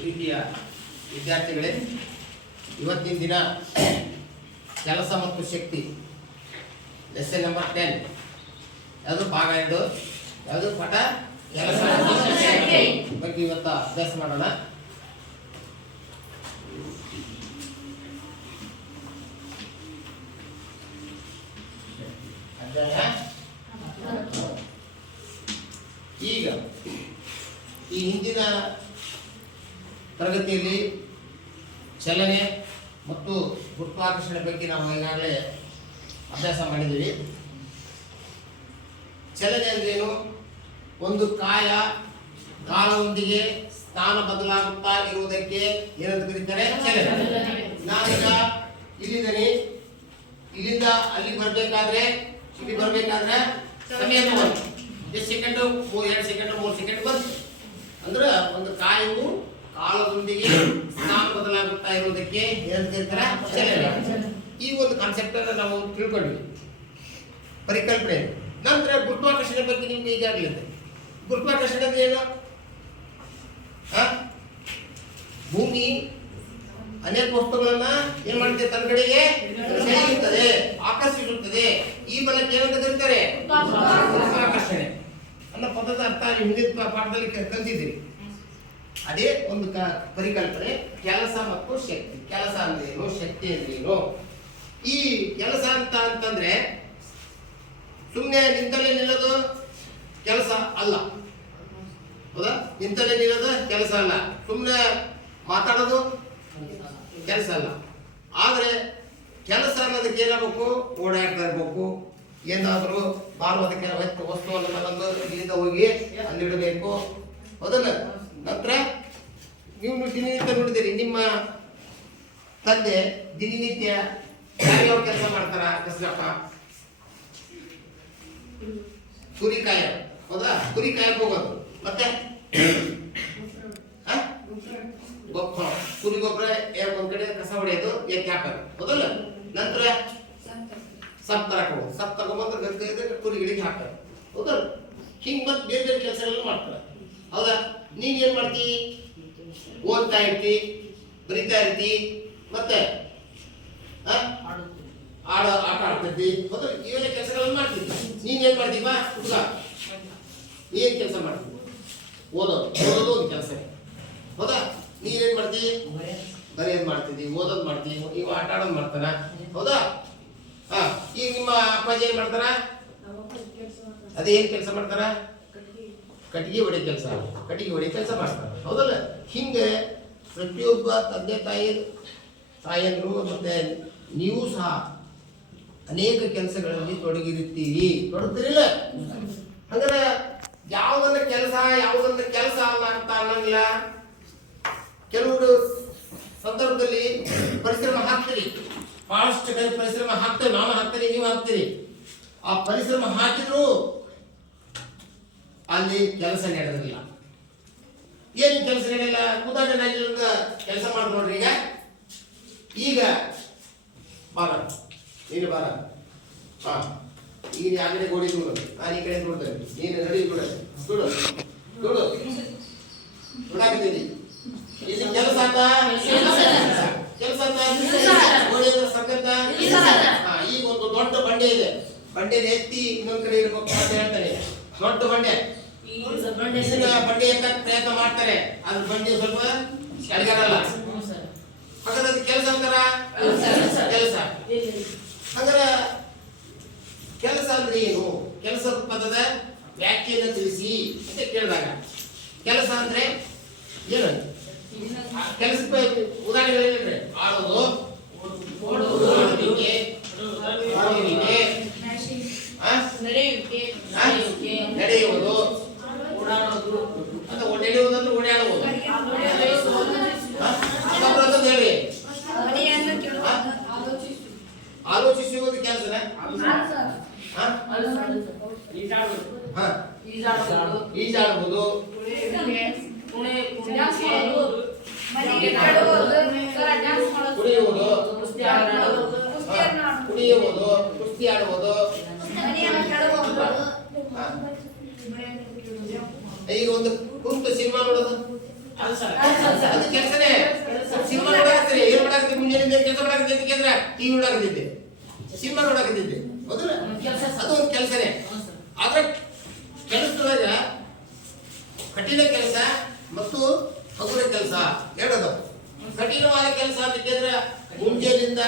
ಪ್ರೀತಿಯ ವಿದ್ಯಾರ್ಥಿಗಳೇ, ಇವತ್ತಿನ ದಿನ ಕೆಲಸ ಮತ್ತು ಶಕ್ತಿ ಲೆಸನ್ ನಂಬರ್ 10 ಯಾವುದು ಭಾಗ 2 ಯಾವುದು ಪಾಠ ಕೆಲಸ ಮತ್ತು ಶಕ್ತಿ ಬಗ್ಗೆ ಇವತ್ತು ಅಭ್ಯಾಸ ಮಾಡೋಣ. ಈಗ ಈ ಹಿಂದಿನ ತರಗತಿಯಲ್ಲಿ ಚಲನೆ ಮತ್ತು ಗುರುತ್ವಾಕರ್ಷಣೆ ಬಗ್ಗೆ ನಾವು ಈಗಾಗಲೇ ಅಭ್ಯಾಸ ಮಾಡಿದ್ದೀವಿ. ಚಲನೆ ಅಂದ್ರೇನು? ಒಂದು ಕಾಲದೊಂದಿಗೆ ಸ್ಥಾನ ಬದಲಾಗುತ್ತಾ ಇರುವುದಕ್ಕೆ ಏನಂತ ಕರೀತಾರೆ? ಚಲನೆ. ನಾನೀಗ ಇಲ್ಲಿದ್ದೀನಿ, ಇಲ್ಲಿಂದ ಅಲ್ಲಿ ಬರಬೇಕಾದ್ರೆ ಸಮಯ ತಗೊಂಡು ಎಷ್ಟು ಸೆಕೆಂಡು? 2 ಸೆಕೆಂಡ್ 3 ಸೆಕೆಂಡ್ ಬಂತು ಅಂದ್ರೆ ಒಂದು ಕಾಯವು ಕಾಲದೊಂದಿಗೆ ಸ್ಥಾನ ಬದಲಾಗುತ್ತಾ ಇರುವುದಕ್ಕೆ ಏನಂತ ಕರೀತಾರೆ? ಚಲನೆ. ಈ ಒಂದು ಕಾನ್ಸೆಪ್ಟ್ ಅನ್ನು ನಾವು ತಿಳ್ಕೊಂಡ್ವಿ, ಪರಿಕಲ್ಪನೆ. ನಂತರ ಗುರುತ್ವಾಕರ್ಷಣೆ ಬಗ್ಗೆ ನಿಮ್ಗೆ ಈಗಾಗಲೇ ಗುರುತ್ವಾಕರ್ಷಣೆ ಅಂದ್ರೆ ಏನು? ಭೂಮಿ ಅನೇಕ ವಸ್ತುಗಳನ್ನ ಏನ್ ಮಾಡುತ್ತೆ? ತನ್ನ ಕಡೆಗೆ ಸೆಳೆಯುತ್ತದೆ, ಆಕರ್ಷಿಸುತ್ತದೆ. ಈ ಬಲಕ್ಕೆ ಏನಂತ ಕರೀತಾರೆ? ಗುರುತ್ವಾಕರ್ಷಣೆ ಅನ್ನೋ ಪದದ ಅರ್ಥ ಹಿಂದಿನ ಪಾಠದಲ್ಲಿ ಕಲಿತಿದ್ದೀರಿ. ಅದೇ ಒಂದು ಪರಿಕಲ್ಪನೆ, ಕೆಲಸ ಮತ್ತು ಶಕ್ತಿ. ಕೆಲಸ ಅಂದ್ರೇನು, ಶಕ್ತಿ ಅಂದ್ರೇನು? ಈ ಕೆಲಸ ಅಂತಂದ್ರೆ ಸುಮ್ಮನೆ ನಿಂತಲೇ ನಿಲ್ಲೋದು ಕೆಲಸ ಅಲ್ಲ, ಹೌದಾ? ನಿಂತಲೇ ನಿಲ್ಲೋದು ಕೆಲಸ ಅಲ್ಲ, ಸುಮ್ಮನೆ ಮಾತಾಡೋದು ಕೆಲಸ ಅಲ್ಲ. ಆದರೆ ಕೆಲಸ ಅನ್ನೋದಕ್ಕೆ ಏನಾಗಬೇಕು? ಓಡಾಡ್ತಾ ಇರ್ಬೇಕು. ಏನಾದರೂ ಭಾರವಾದ ವಸ್ತುವನ್ನು ತಗೊಂಡು ಇಲ್ಲಿಂದ ಹೋಗಿ ಅಲ್ಲಿಡಬೇಕು, ಹೌದಲ್ಲ? ನಂತರ ನೀವು ದಿನನಿತ್ಯ ನೋಡಿದ್ದೀರಿ, ನಿಮ್ಮ ತಂದೆ ದಿನನಿತ್ಯ ಯಾರ್ಯಾವ ಕೆಲಸ ಮಾಡ್ತಾರ? ಕಸರಪ್ಪ, ಕುರಿಕಾಯ, ಹೌದಾ? ಕುರಿಕಾಯಕ್ಕೆ ಹೋಗೋದು, ಮತ್ತೆ ಕುರಿ ಗೊಬ್ಬರ ಒಂದ್ ಕಡೆ ಕಸ ಹೊಡೆಯೋದು, ಎತ್ತಿ ಹಾಕೋದು, ಹೌದಲ್ಲ? ನಂತರ ಸಪ್ ತರಕೋದು, ಸಪ್ ತಗೊಂಬಂದ್ರೆ ಗದ್ದೆ ಕುರಿಗಳಿಗೆ ಹಾಕೋದು, ಹೌದಲ್ಲ? ಹಿಂಗ್ ಮತ್ತೆ ಬೇರೆ ಬೇರೆ ಕೆಲಸಗಳನ್ನ ಮಾಡ್ತಾರೆ, ಹೌದಾ? ನೀನ್ ಏನ್ ಮಾಡ್ತಿ? ಓದ್ತಾ ಇರ್ತಿ, ಬರಿತಾ ಇರ್ತಿ, ಮತ್ತೆ ಆಟ ಆಡ್ತಿರ್ತಿ, ಹೌದಾ? ಇವೆಲ್ಲ ಕೆಲಸಗಳನ್ನ ಮಾಡ್ತಿದ್ದಿ. ನೀನ್ ಏನ್ ಮಾಡ್ತೀವ? ಹುಡುಗ ನೀನ್ ಕೆಲಸ ಮಾಡ್ತೀವಿ? ಓದೋದು ಒಂದು ಕೆಲಸ, ಹೌದಾ? ನೀನೇನ್ ಮಾಡ್ತಿ? ಬರೆಯೋದು ಮಾಡ್ತಿದ್ದಿ, ಓದೋದು ಮಾಡ್ತೀವಿ, ನೀವು ಆಟ ಆಡೋದು ಮಾಡ್ತಾರ, ಹೌದಾ? ಈಗ ನಿಮ್ಮ ಅಪ್ಪಾಜಿ ಏನ್ ಮಾಡ್ತಾರ? ಅದೇ ಏನ್ ಕೆಲಸ ಮಾಡ್ತಾರ? ಕಟ್ಟಿಗೆ ಹೊಡೆ ಕೆಲಸ ಮಾಡ್ತಾರ, ಹೌದಲ್ಲ? ಹಿಂಗೆ ಪ್ರತಿಯೊಬ್ಬ ತಂದೆ ತಾಯಿಯಂದ್ರು ಮತ್ತೆ ನೀವು ಸಹ ಅನೇಕ ಕೆಲಸಗಳಲ್ಲಿ ತೊಡಗುತ್ತೀರಿಲ್ಲ? ಹಂಗಾರೆ ಯಾವುದನ್ನ ಕೆಲಸ ಅಲ್ಲ ಅಂತ ಅನ್ನಂಗಿಲ್ಲ. ಕೆಲವರು ಸಂದರ್ಭದಲ್ಲಿ ಪರಿಶ್ರಮ ಹಾಕ್ತೀರಿ, ಬಹಳಷ್ಟು ಪರಿಶ್ರಮ ಹಾಕ್ತೇವೆ, ನಾನು ಹಾಕ್ತೀನಿ, ನೀವು ಹಾಕ್ತೀರಿ. ಆ ಪರಿಶ್ರಮ ಹಾಕಿದ್ರು ಅಲ್ಲಿ ಕೆಲಸ ನಡೆದಿಲ್ಲ. ಏನು ಕೆಲಸ ನಡೆಯಲ್ಲ? ಉದಾಹರಣೆ ಕೆಲಸ ಮಾಡಿ ನೋಡ್ರಿ. ಈಗ ಬಾರ, ನೀನು ಬಾರ, ಈಗ ಆ ಕಡೆ ಗೋಡಿ ನೋಡೋದು, ನಾನು ಈ ಕಡೆ ನೋಡ್ತೇನೆ, ನೀನು ನಡಿ ನೋಡಾಕತ್ತೀನಿ. ಇಲ್ಲಿ ಕೆಲಸ ಆತ, ಗೋಡಿ ಸಂಗತ. ಈಗ ಒಂದು ದೊಡ್ಡ ಬಂಡೆ ಇದೆ, ಬಂಡೆ ಎತ್ತಿ ಇನ್ನೊಂದ್ ಕಡೆ ಇಡ್ಬೇಕು ಅಂತ ಹೇಳ್ತಾರೆ. ದೊಡ್ಡ ಬಂಡೆ ಎತ್ತಕ್ಕೆ ಪ್ರಯತ್ನ ಮಾಡ್ತಾರೆ, ಅದ್ರ ಬಂಡೆ ಸ್ವಲ್ಪ ಅಡಗಾಡಲ್ಲ. ಹಾಗಾದ್ರೆ ಅದು ಕೆಲಸ ಅಂತಾರ? ಕೆಲಸ. ಹಾಗಾದ್ರೆ ಕೆಲಸ ಅಂದ್ರೆ ಏನು? ಕೆಲಸದ ಪದದ ವ್ಯಾಖ್ಯೆಯನ್ನು ತಿಳಿಸಿ ಅಂತ ಕೇಳಿದಾಗ ಕೆಲಸ ಅಂದ್ರೆ ಏನು? ಕೆಲಸಕ್ಕೆ ಉದಾಹರಣೆ ಹೇಳಿದ್ರೆ ಆಡೋದು, ನಡೆಯುವುದು, ನಡೆಯುವುದಂದ್ರೆ ಓಡಾಡುವುದು, ಹೇಳಿ ಆಲೋಚಿಸುವುದು ಕೆಲಸನ? ಈಜಾಡುವುದು, ಕುಡಿಯುವುದು, ಕುಸ್ತಿ ಆಡುವುದು. ಈಗ ಒಂದು ಕುಂತು ಸಿನಿಮಾ ನೋಡೋದು, ಅದು ಕೆಲಸನೇ. ಸಿನಿಮಾ ನೋಡಾಕತ್ತೀರಿ, ಏನ್ ಮಾಡಾಕತ್ತೀರಿ? ಮುಂಜಾನೆ ಕೆಲಸ ಮಾಡಾಕತ್ತಿ ಅಂತ ಕೇಳಿದ್ರೆ ಟಿವಿ ನೋಡಾಕತ್ತಿದ್ದೆ, ಸಿನಿಮಾ ನೋಡಾಕತ್ತಿದ್ದೆ, ಹೌದಲ್ಲ? ಅದು ಒಂದು ಕೆಲಸನೇ. ಆದ್ರೆ ಕೆಲಸದೊಳಗ ಕಠಿಣ ಕೆಲಸ ಮತ್ತು ಹಗುರ ಕೆಲಸ ಎರಡದು. ಕಠಿಣವಾದ ಕೆಲಸ ಅಂತ ಕೇಳಿದ್ರೆ ಮುಂಜಾನೆಯಿಂದ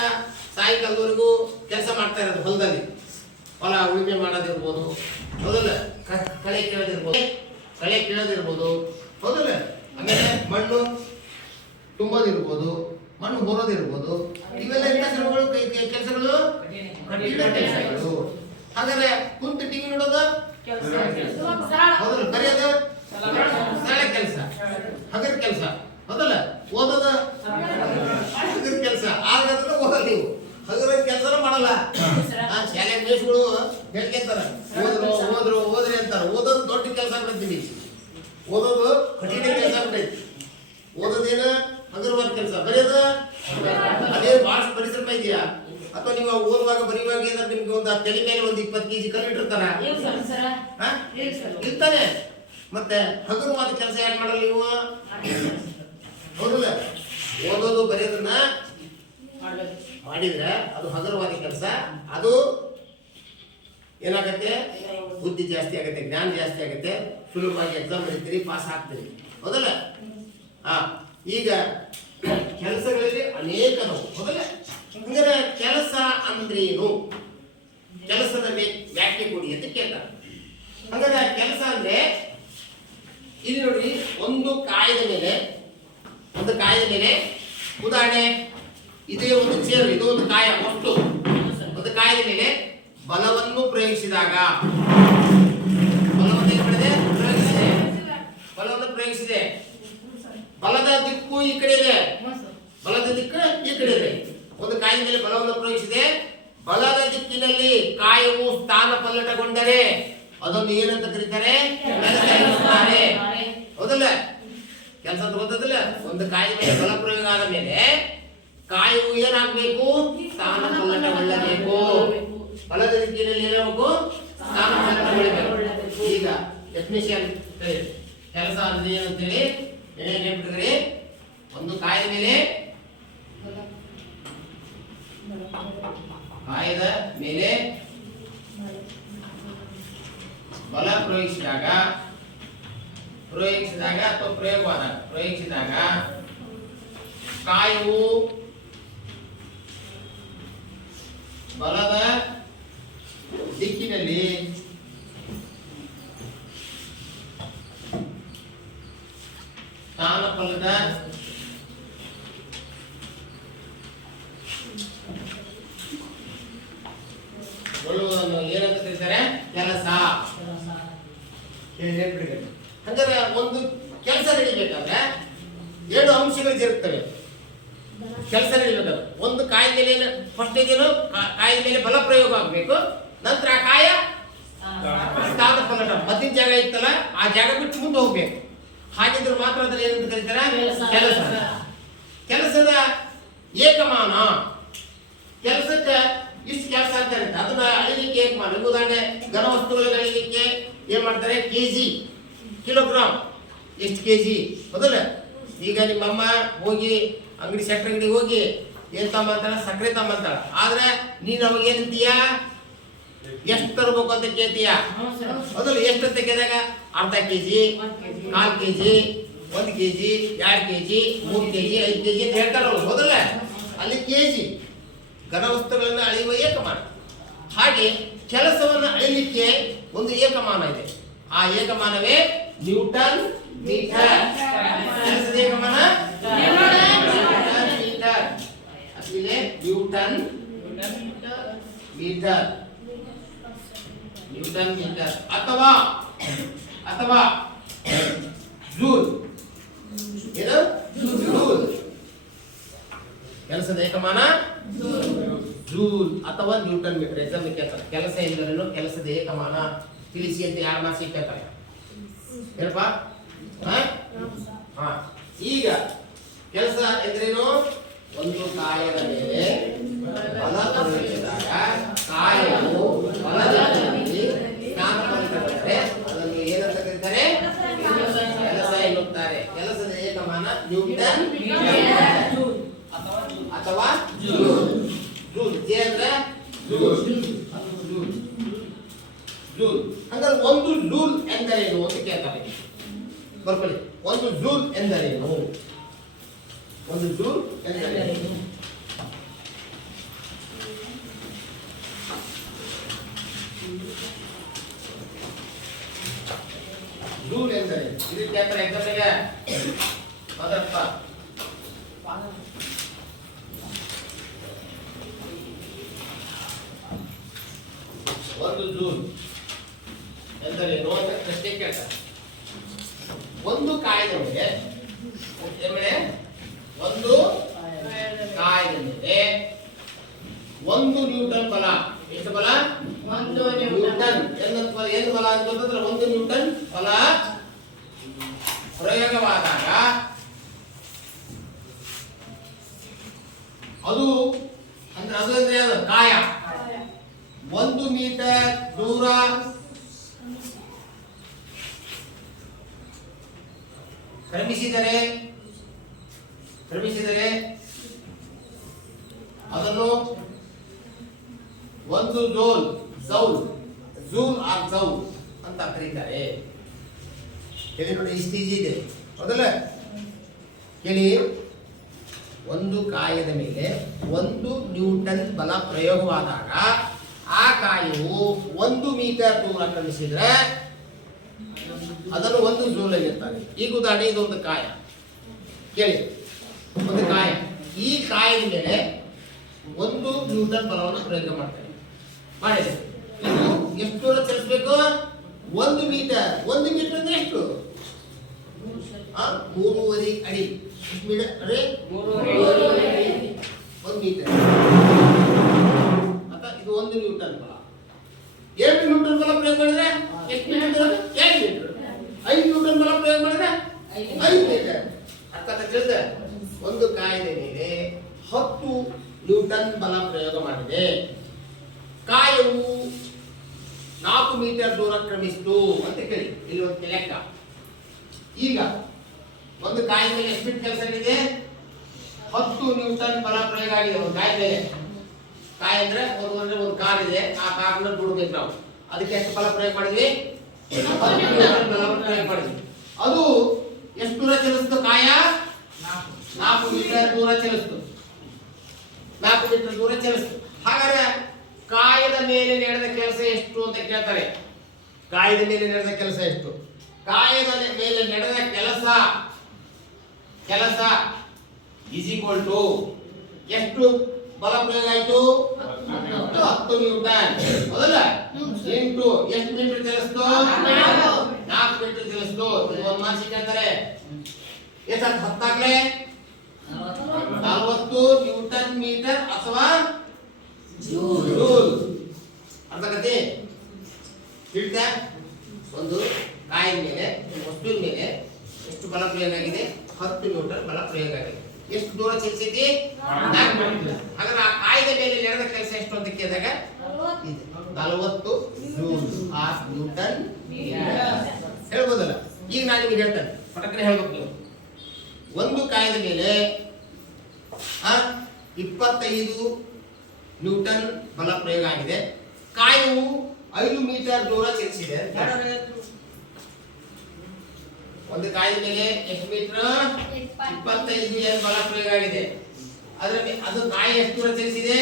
ಸಾಯಂಕಾಲದವರೆಗೂ ಕೆಲಸ ಮಾಡ್ತಾ ಇರೋದು, ಹೊಲದಲ್ಲಿ ಹೊಲ ಉಳುಮೆ ಮಾಡೋದಿರ್ಬೋದು, ಹೌದಲ್ಲ? ಕಳೆ ಕೀಳೋದಿರ್ಬೋದು, ಹೌದಲ್ಲ? ಆಮೇಲೆ ಮಣ್ಣು ತುಂಬೋದಿರ್ಬೋದು, ಮಣ್ಣು ಹೊರೋದಿರ್ಬೋದು, ಇವೆಲ್ಲ ಕೆಲಸಗಳು ಕಠಿಣ ಕೆಲಸಗಳು. ಹಾಗಾದ್ರೆ ಕುಂತು ಟಿವಿ ನೋಡೋದು ಹೌದಲ್ಲ? ಬರೆಯೋದು ಸರಳ ಕೆಲಸ, ಹಗರ ಕೆಲಸ, ಹೌದಲ್ಲ? ಓದೋದು ಹಗರ ಕೆಲಸ. ಆದ್ರೆ ಓದಲ್ಲ, ನೀವು ಹಗರ ಕೆಲಸನೂ ಮಾಡಲ್ಲ. ಶಾಲೆ ಮೇಷ್ಗಳು ಹೇಳ್ಕೊಂತಾರ, ಓದ್ರಿ ಅಂತಾರ. ಓದೋದು ದೊಡ್ಡ ಕೆಲಸ ಆಗ್ಬಿಡ್ತೀನಿ, ಓದೋದು ಕಠಿಣ ಕೆಲಸ ಆಗ್ಬಿಟ್ಟೈತಿ. ಓದೋದೇನ ಹಗರವಾದ ಕೆಲಸ, ಬರೆಯೋದು ಅದೇ ಬಹಳಷ್ಟು ಪರಿಶ್ರಮ ಇದೆಯಾ? ಅಥವಾ ನೀವು ಓದುವಾಗ ಬರೆಯುವಾಗ ಏನಾದ್ರು ನಿಮ್ಗೆ ಒಂದು ತಲೆ ಮೇಲೆ ಒಂದು 20 kg ಕಲ್ಲಿಟ್ಟಿರ್ತಾರ ಇರ್ತಾನೆ. ಮತ್ತೆ ಹಗುರವಾದ ಕೆಲಸ ಯಾಕೆ ಮಾಡಲ್ಲ ನೀವು? ಹೌದಲ್ಲ? ಓದೋದು ಬರೆಯೋದನ್ನ ಮಾಡಿದ್ರೆ ಅದು ಹಗುರವಾದ ಕೆಲಸ. ಅದು ಏನಾಗತ್ತೆ? ಬುದ್ಧಿ ಜಾಸ್ತಿ ಆಗತ್ತೆ, ಜ್ಞಾನ ಜಾಸ್ತಿ ಆಗತ್ತೆ, ಸುಲಭವಾಗಿ ಎಕ್ಸಾಮ್ ಬರೀತೀರಿ, ಪಾಸ್ ಆಗ್ತೀರಿ, ಹೌದಲ್ಲ? ಈಗ ಕೆಲಸಗಳಲ್ಲಿ ಅನೇಕ ನಾವು, ಹೌದಲ್ಲ? ಹಂಗಾರೆ ಕೆಲಸ ಅಂದ್ರೇನು? ಕೆಲಸದ ವ್ಯಾಖ್ಯೆ ಕೊಡಿ ಅಂತ ಕೇಳ್ತಾರೆ. ಹಾಗಾದ್ರೆ ಕೆಲಸ ಅಂದ್ರೆ ಇಲ್ಲಿ ನೋಡಿ, ಒಂದು ಕಾಯದ ಮೇಲೆ ಉದಾಹರಣೆ ಇದೇ ಒಂದು ಚೇರು, ಇದು ಒಂದು ಕಾಯ, ಒಟ್ಟು ಒಂದು ಕಾಯದ ಮೇಲೆ ಬಲವನ್ನು ಪ್ರಯೋಗಿಸಿದಾಗ, ಬಲವನ್ನು ಪ್ರಯೋಗಿಸಿದೆ, ಬಲದ ದಿಕ್ಕು ಈ ಕಡೆ ಇದೆ, ಬಲದ ದಿಕ್ಕು ಈ ಕಡೆ ಇದೆ. ಒಂದು ಕಾಯದ ಮೇಲೆ ಬಲವನ್ನು ಪ್ರಯೋಗಿಸಿದೆ, ಬಲದ ದಿಕ್ಕಿನಲ್ಲಿ ಕಾಯವು ಸ್ಥಾನ ಪಲ್ಲಟಗೊಂಡರೆ ಅದನ್ನು ಏನಂತ ಕರೀತಾರೆ? ಕೆಲಸ ಎನ್ನುತ್ತಾರೆ, ಹೌದಲ್ಲ? ಕೆಲಸ ಅಂತ ಗೊತ್ತದಲ್ಲ? ಒಂದು ಕಾಯದ ಮೇಲೆ ಬಲ ಪ್ರಯೋಗ ಆದ ಮೇಲೆ ಕಾಯವು ಏನಾಗಬೇಕು? ಸ್ಥಾನ ಪಲ್ಲಟಗೊಳ್ಳಬೇಕು. ಬಲದ ದಿಕ್ಕಿನಲ್ಲಿ ಏನಾಗಬೇಕು? ಸ್ಥಾನ ಪಲ್ಲಟಗೊಳ್ಳಬೇಕು. ಈಗ ಡೆಫಿನಿಷನ್ ಕೆಲಸ ಅಂದ್ರೆ ಏನಂತೇಳಿ ನೆನಪಿಟ್ಕೊಳ್ಳಿ. ಒಂದು ಕಾಯದ ಮೇಲೆ ಬಲ ಪ್ರಯೋಗಿಸಿದಾಗ ಅಥವಾ ಪ್ರಯೋಗಿಸಿದಾಗ ಕಾಯವು ಬಲದ ದಿಕ್ಕಿನಲ್ಲಿ ಸ್ಥಾನಫಲದ ಗೊಳ್ಳುವುದನ್ನು ಏನಂತ ಕರೀತಾರೆ? ಕೆಲಸ. ಹಂಗಾರೆ ಒಂದು ಕೆಲಸ ನಡೀಬೇಕಾದ್ರೆ 2 ಅಂಶಗಳು ಇರುತ್ತವೆ. ಕೆಲಸ ನಡೀಬೇಕಾದ್ರೆ ಒಂದು ಕಾಯದ ಮೇಲೆ ಫಸ್ಟ್ ಇದೇನು, ಕಾಯದ ಮೇಲೆ ಬಲ ಪ್ರಯೋಗ ಆಗಬೇಕು. ನಂತರ ಆ ಕಾಯ ಸ್ಥಾನ ಪಲ್ಲಟ, ಮದ್ದಿನ ಜಾಗ ಇತ್ತಲ್ಲ ಆ ಜಾಗ ಬಿಟ್ಟು ಮುಂದೆ ಹೋಗ್ಬೇಕು. ಹಾಗಿದ್ರೆ ಮಾತ್ರ ಅದನ್ನ ಏನಂತ ಕರೀತಾರೆ? ಕೆಲಸ. ಕೆಲಸದ ಏಕಮಾನ, ಕೆಲಸಕ್ಕೆ ಇಷ್ಟು ಕೆಲಸ ಅಂತ ಇರುತ್ತೆ, ಅದನ್ನ ಅಳಿಲಿಕ್ಕೆ ಏಕಮಾನ. ಉದಾಹರಣೆ, ಘನ ವಸ್ತುಗಳನ್ನು ಅಳಿಲಿಕ್ಕೆ ಏನ್ ಮಾಡ್ತಾರೆ? ಕೆಜಿ, ಕಿಲೋಗ್ರಾಮ್, ಎಷ್ಟು ಕೆಜಿ, ಹೌದಲ್ಲ? ಈಗ ನಿಮ್ಮಮ್ಮ ಹೋಗಿ ಅಂಗಡಿ ಸೆಕ್ಟರ್ ಅಂಗಡಿಗೆ ಹೋಗಿ ಏನ್ ತಗೊಂಬಂತಾಳ? ಸಕ್ಕರೆ ತಗೊಂಬಂತಾಳ. ಆದ್ರೆ ನೀನು ಅವಾಗ ಏನಂತೀಯ? ಎಷ್ಟು ತರಬೇಕು ಅಂತ ಕೇಳ್ತೀಯ, ಹೌದಲ್ಲ? ಎಷ್ಟು ಅಂತ ಕೇಳಿದಾಗ ಅರ್ಧ KG, 4 KG, 1 KG, 2 KG, 3 KG, 5 KG ಅಂತ ಹೇಳ್ತಾರ ಅವ್ರು, ಹೌದಲ್ಲ? ಅಲ್ಲಿ ಕೆಜಿ ಘನ ವಸ್ತುಗಳನ್ನು ಅಳೆಯುವ ಏಕಮಾನ. ಹಾಗೆ ಕೆಲಸವನ್ನು ಅಳಿಲಿಕ್ಕೆ ಒಂದು ಏಕಮಾನ ಇದೆ. ಆ ಏಕಮಾನವೇ ನ್ಯೂಟನ್ ಮೀಟರ್. ಕೆಲಸದ ಏಕಮಾನ ಮೀಟರ್. ಅಲ್ಲಿದೆ ನ್ಯೂಟನ್ ಮೀಟರ್, ನ್ಯೂಟನ್ ಮೀಟರ್ ಅಥವಾ ಜೂಲ್. ಏನು? ಜೂಲ್. ಕೆಲಸದ ಏಕಮಾನ ಜೂಲ್ ಅಥವಾ ನ್ಯೂಟನ್ ಮೀಟರ್. ಎಕ್ಸಾಮ್ ಕೇಳ್ತಾರೆ, ಕೆಲಸ ಎಂದರೇನು, ಕೆಲಸದ ಏಕಮಾನ ತಿಳಿಸಿ ಅಂತ 2 ಮಾರ್ಕ್ಸ್ ಕೇಳ್ತಾರೆ. ಏನಪ್ಪ? ಈಗ ಕೆಲಸ ಎಂದ್ರೇನು? ಒಂದು ಕಾಯದ ಮೇಲೆ ಬಲ ಪ್ರಯೋಗಿಸಿದಾಗ ಕಾಯವು ಬಲದಲ್ಲಿ ಸ್ಥಾನ ಪಲ್ಲಟಗೊಂಡರೆ ಅದನ್ನು ಏನಂತ ಕರೀತಾರೆ? ಕೆಲಸ ಎನ್ನುತ್ತಾರೆ. ಕೆಲಸದ ಏಕಮಾನ ನ್ಯೂಟನ್ ಅಥವಾ ಜೂಲ್. ಜೂಲ್ ಜೆ ಅಂದ್ರೆ ಜೂಲ್. ಜೂಲ್ ಅಂದ್ರೆ ಒಂದು ಜೂಲ್ ಎಂದರೇನು ಅಂತ ಕೇಳ್ತಾರೆ. ಬರ್ಕೊಳ್ಳಿ, ಒಂದು ಜೂಲ್ ಎಂದರೇನು? ಒಂದು ಜೂಲ್ ಎಂದರೇನು? ಜೂಲ್ ಎಂದರೆ ಇದು ಕೇಳ್ತಾರೆ ಎಕ್ಸಾಮ್ಗೆ. ಅದಪ್ಪ ಒಂದು ಜೂಲ್ ಎಂದರೇನು ಅಂತ ಪ್ರಶ್ನೆ ಕೇಳ್ತಾರೆ. ಒಂದು ಕಾಯಿಲೆ ಮೇಲೆ ಒಂದು ಕಾಯಿಲೆ ಮೇಲೆ ಒಂದು ನ್ಯೂಟನ್ ಬಲ. ಎಷ್ಟು ಬಲ? ಒಂದು ನ್ಯೂಟನ್. ಏನು ಬಲ ಅಂತಂದ್ರೆ ಒಂದು ನ್ಯೂಟನ್ ಬಲ ಪ್ರಯೋಗವಾದಾಗ ಅದು ಅಂದ್ರೆ ಅದು ಕಾಯ 1 ಮೀಟರ್ ದೂರ ಕ್ರಮಿಸಿದರೆ ಅದನ್ನು ಒಂದು ಜೂಲ್ ಅಂತ ಕರೀತಾರೆ. ಕೇಳಿ ನೋಡಿ, ಇಷ್ಟು ಈಜಿ ಇದೆ. ಮೊದಲ ಕೇಳಿ, ಒಂದು ಕಾಯದ ಮೇಲೆ 1 ನ್ಯೂಟನ್ ಬಲ ಪ್ರಯೋಗವಾದಾಗ ಆ ಕಾಯವು 1 ಮೀಟರ್ ದೂರ ಕ್ರಮಿಸಿದ್ರೆ ಅದನ್ನು ಒಂದು ಜೂಲ್ ಆಗಿರ್ತಾರೆ. ಈಗ ಉದಾಹರಣೆ, ಇದೊಂದು ಕಾಯ ಕೇಳಿ, ಒಂದು ಕಾಯ. ಈ ಕಾಯದ ಮೇಲೆ 1 ನ್ಯೂಟನ್ ಬಲವನ್ನು ಪ್ರಯೋಗ ಮಾಡ್ತಾರೆ. ಮಾಡಿದೆ, ಇದು ಎಷ್ಟು ದೂರ ಚಲಿಸಬೇಕು? 1 ಮೀಟರ್. 1 ಮೀಟರ್ ಅಂದ್ರೆ ಎಷ್ಟು? 3.5 ಅಡಿ. ಎಷ್ಟು ಮೀಟರ್? 1 ಮೀಟರ್. ಅಥವಾ ಇದು 1 ನ್ಯೂಟನ್ ಬಲ. 2 ನ್ಯೂಟನ್ ಬಲ ಪ್ರಯೋಗ ಮಾಡಿದ್ರೆ ಎಷ್ಟು ಮೀಟರ್? 2 ಮೀಟರ್. 5 ನ್ಯೂಟನ್ ಬಲ ಪ್ರಯೋಗ ಮಾಡಿದ್ರೆ 5 ಮೀಟರ್. ಅರ್ಥ ತಿಳಿದ? ಒಂದು ಕಾಯದ ಮೇಲೆ 10 ನ್ಯೂಟನ್ ಬಲ ಪ್ರಯೋಗ ಮಾಡಿದೆ. ಕಾಯವು 4 ಮೀಟರ್ ದೂರ ಕ್ರಮಿಸಿತು ಅಂತ ಕೇಳಿ. ಇಲ್ಲಿ ಒಂದು ಲೆಕ್ಕ. ಈಗ ಒಂದು ಕಾಯದ ಮೇಲೆ ಎಷ್ಟು ಕೆಲಸ ಆಗಿದೆ? 10 ನ್ಯೂಟನ್ ಬಲ ಪ್ರಯೋಗ ಆಗಿದೆ ಒಂದು ಕಾಯದ ಮೇಲೆ. ಕಾಯ ಅಂದ್ರೆ ಒಂದು ಕಾರ್ ಇದೆ, ಆ ಕಾರ್ನ ಬಿಡಬೇಕು ನಾವು. ಅದಕ್ಕೆ ಎಷ್ಟು ಬಲ ಪ್ರಯೋಗ ಮಾಡಿದ್ವಿ? 10 ನ್ಯೂಟನ್ ಬಲ ಪ್ರಯೋಗ ಮಾಡಿದ್ವಿ. ಅದು ಎಷ್ಟು ದೂರ ಚಲಿಸ್ತು? ಕಾಯ 4 ಮೀಟರ್ ದೂರ ಚಲಿಸ್ತು. 4 ಮೀಟರ್ ದೂರ ಚಲಿಸ್ತು. ಹಾಗಾದ್ರೆ ಕಾಯದ ಮೇಲೆ ನಡೆದ ಕೆಲಸ ಎಷ್ಟು ಅಂತ ಕೇಳ್ತಾರೆ. ಕಾಯದ ಮೇಲೆ ನಡೆದ ಕೆಲಸ ಎಷ್ಟು? ಕಾಯದ ಮೇಲೆ ನಡೆದ ಕೆಲಸ ಈಸ್ ಈಕ್ವಲ್ ಟು ಎಷ್ಟು ಬಲ ಪ್ರಯೋಗ ಆಯಿತು? 10 ನ್ಯೂಟನ್. ಹೌದಲ್ಲ? ಇಂಟು ಎಷ್ಟು ಮೀಟರ್ ಚಲಿಸ್ತು? 4 ಮೀಟರ್ ಚಲಿಸ್ತು. ಒಂದು ಮಾರ್ಕ್ಸ್ ಕೇಳ್ತಾರೆ. ಎಷ್ಟು? 10 ಆಗ್ಲೇ 40 ನ್ಯೂಟನ್ ಮೀಟರ್ ಅಥವಾ ಜೂಲ್. ಅರ್ಥಾಗತ್ತೆ? ತಿಳಿತಾ? ಒಂದು ಕಾಯಿನ ಮೇಲೆ, ವಸ್ತುವಿನ ಮೇಲೆ ಎಷ್ಟು ಬಲ ಪ್ರಯೋಗ ಆಗಿದೆ? 10 ನ್ಯೂಟನ್ ಬಲ ಪ್ರಯೋಗ ಆಗಿದೆ. ಎಷ್ಟು ದೂರ ಚಲಿಸಿದೆ? 4 ಮೀಟರ್. ಹಾಗಾದ್ರೆ ಆ ಕಾಯಿದ ಮೇಲೆ ನಡೆದ ಕೆಲಸ ಎಷ್ಟು ಅಂತ ಕೇಳಿದಾಗ 40 ಜೂಲ್ ಆಫ್ ನ್ಯೂಟನ್ ಹೇಳ್ಬೋದಲ್ಲ? ಈಗ ನಾನು ನಿಮಗೆ ಹೇಳ್ತೇನೆ, ಪಟಕನೆ ಹೇಳ್ಬೇಕು ನೀವು. ಒಂದು ಕಾಯಿದ ಮೇಲೆ 25 ನ್ಯೂಟನ್ ಬಲ ಪ್ರಯೋಗ ಆಗಿದೆ. ಕಾಯವು 5 ಮೀಟರ್ ದೂರ ಚಲಿಸಿದೆ. ಒಂದು ಕಾಯಿದ ಮೇಲೆ ಎಷ್ಟು ಮೀಟರ್? 25 ಎನ್ ಬಲ ಪ್ರಯೋಗ ಆಗಿದೆ. ಅದು ಕಾಯ ಎಷ್ಟು ದೂರ ಚಲಿಸಿದೆ?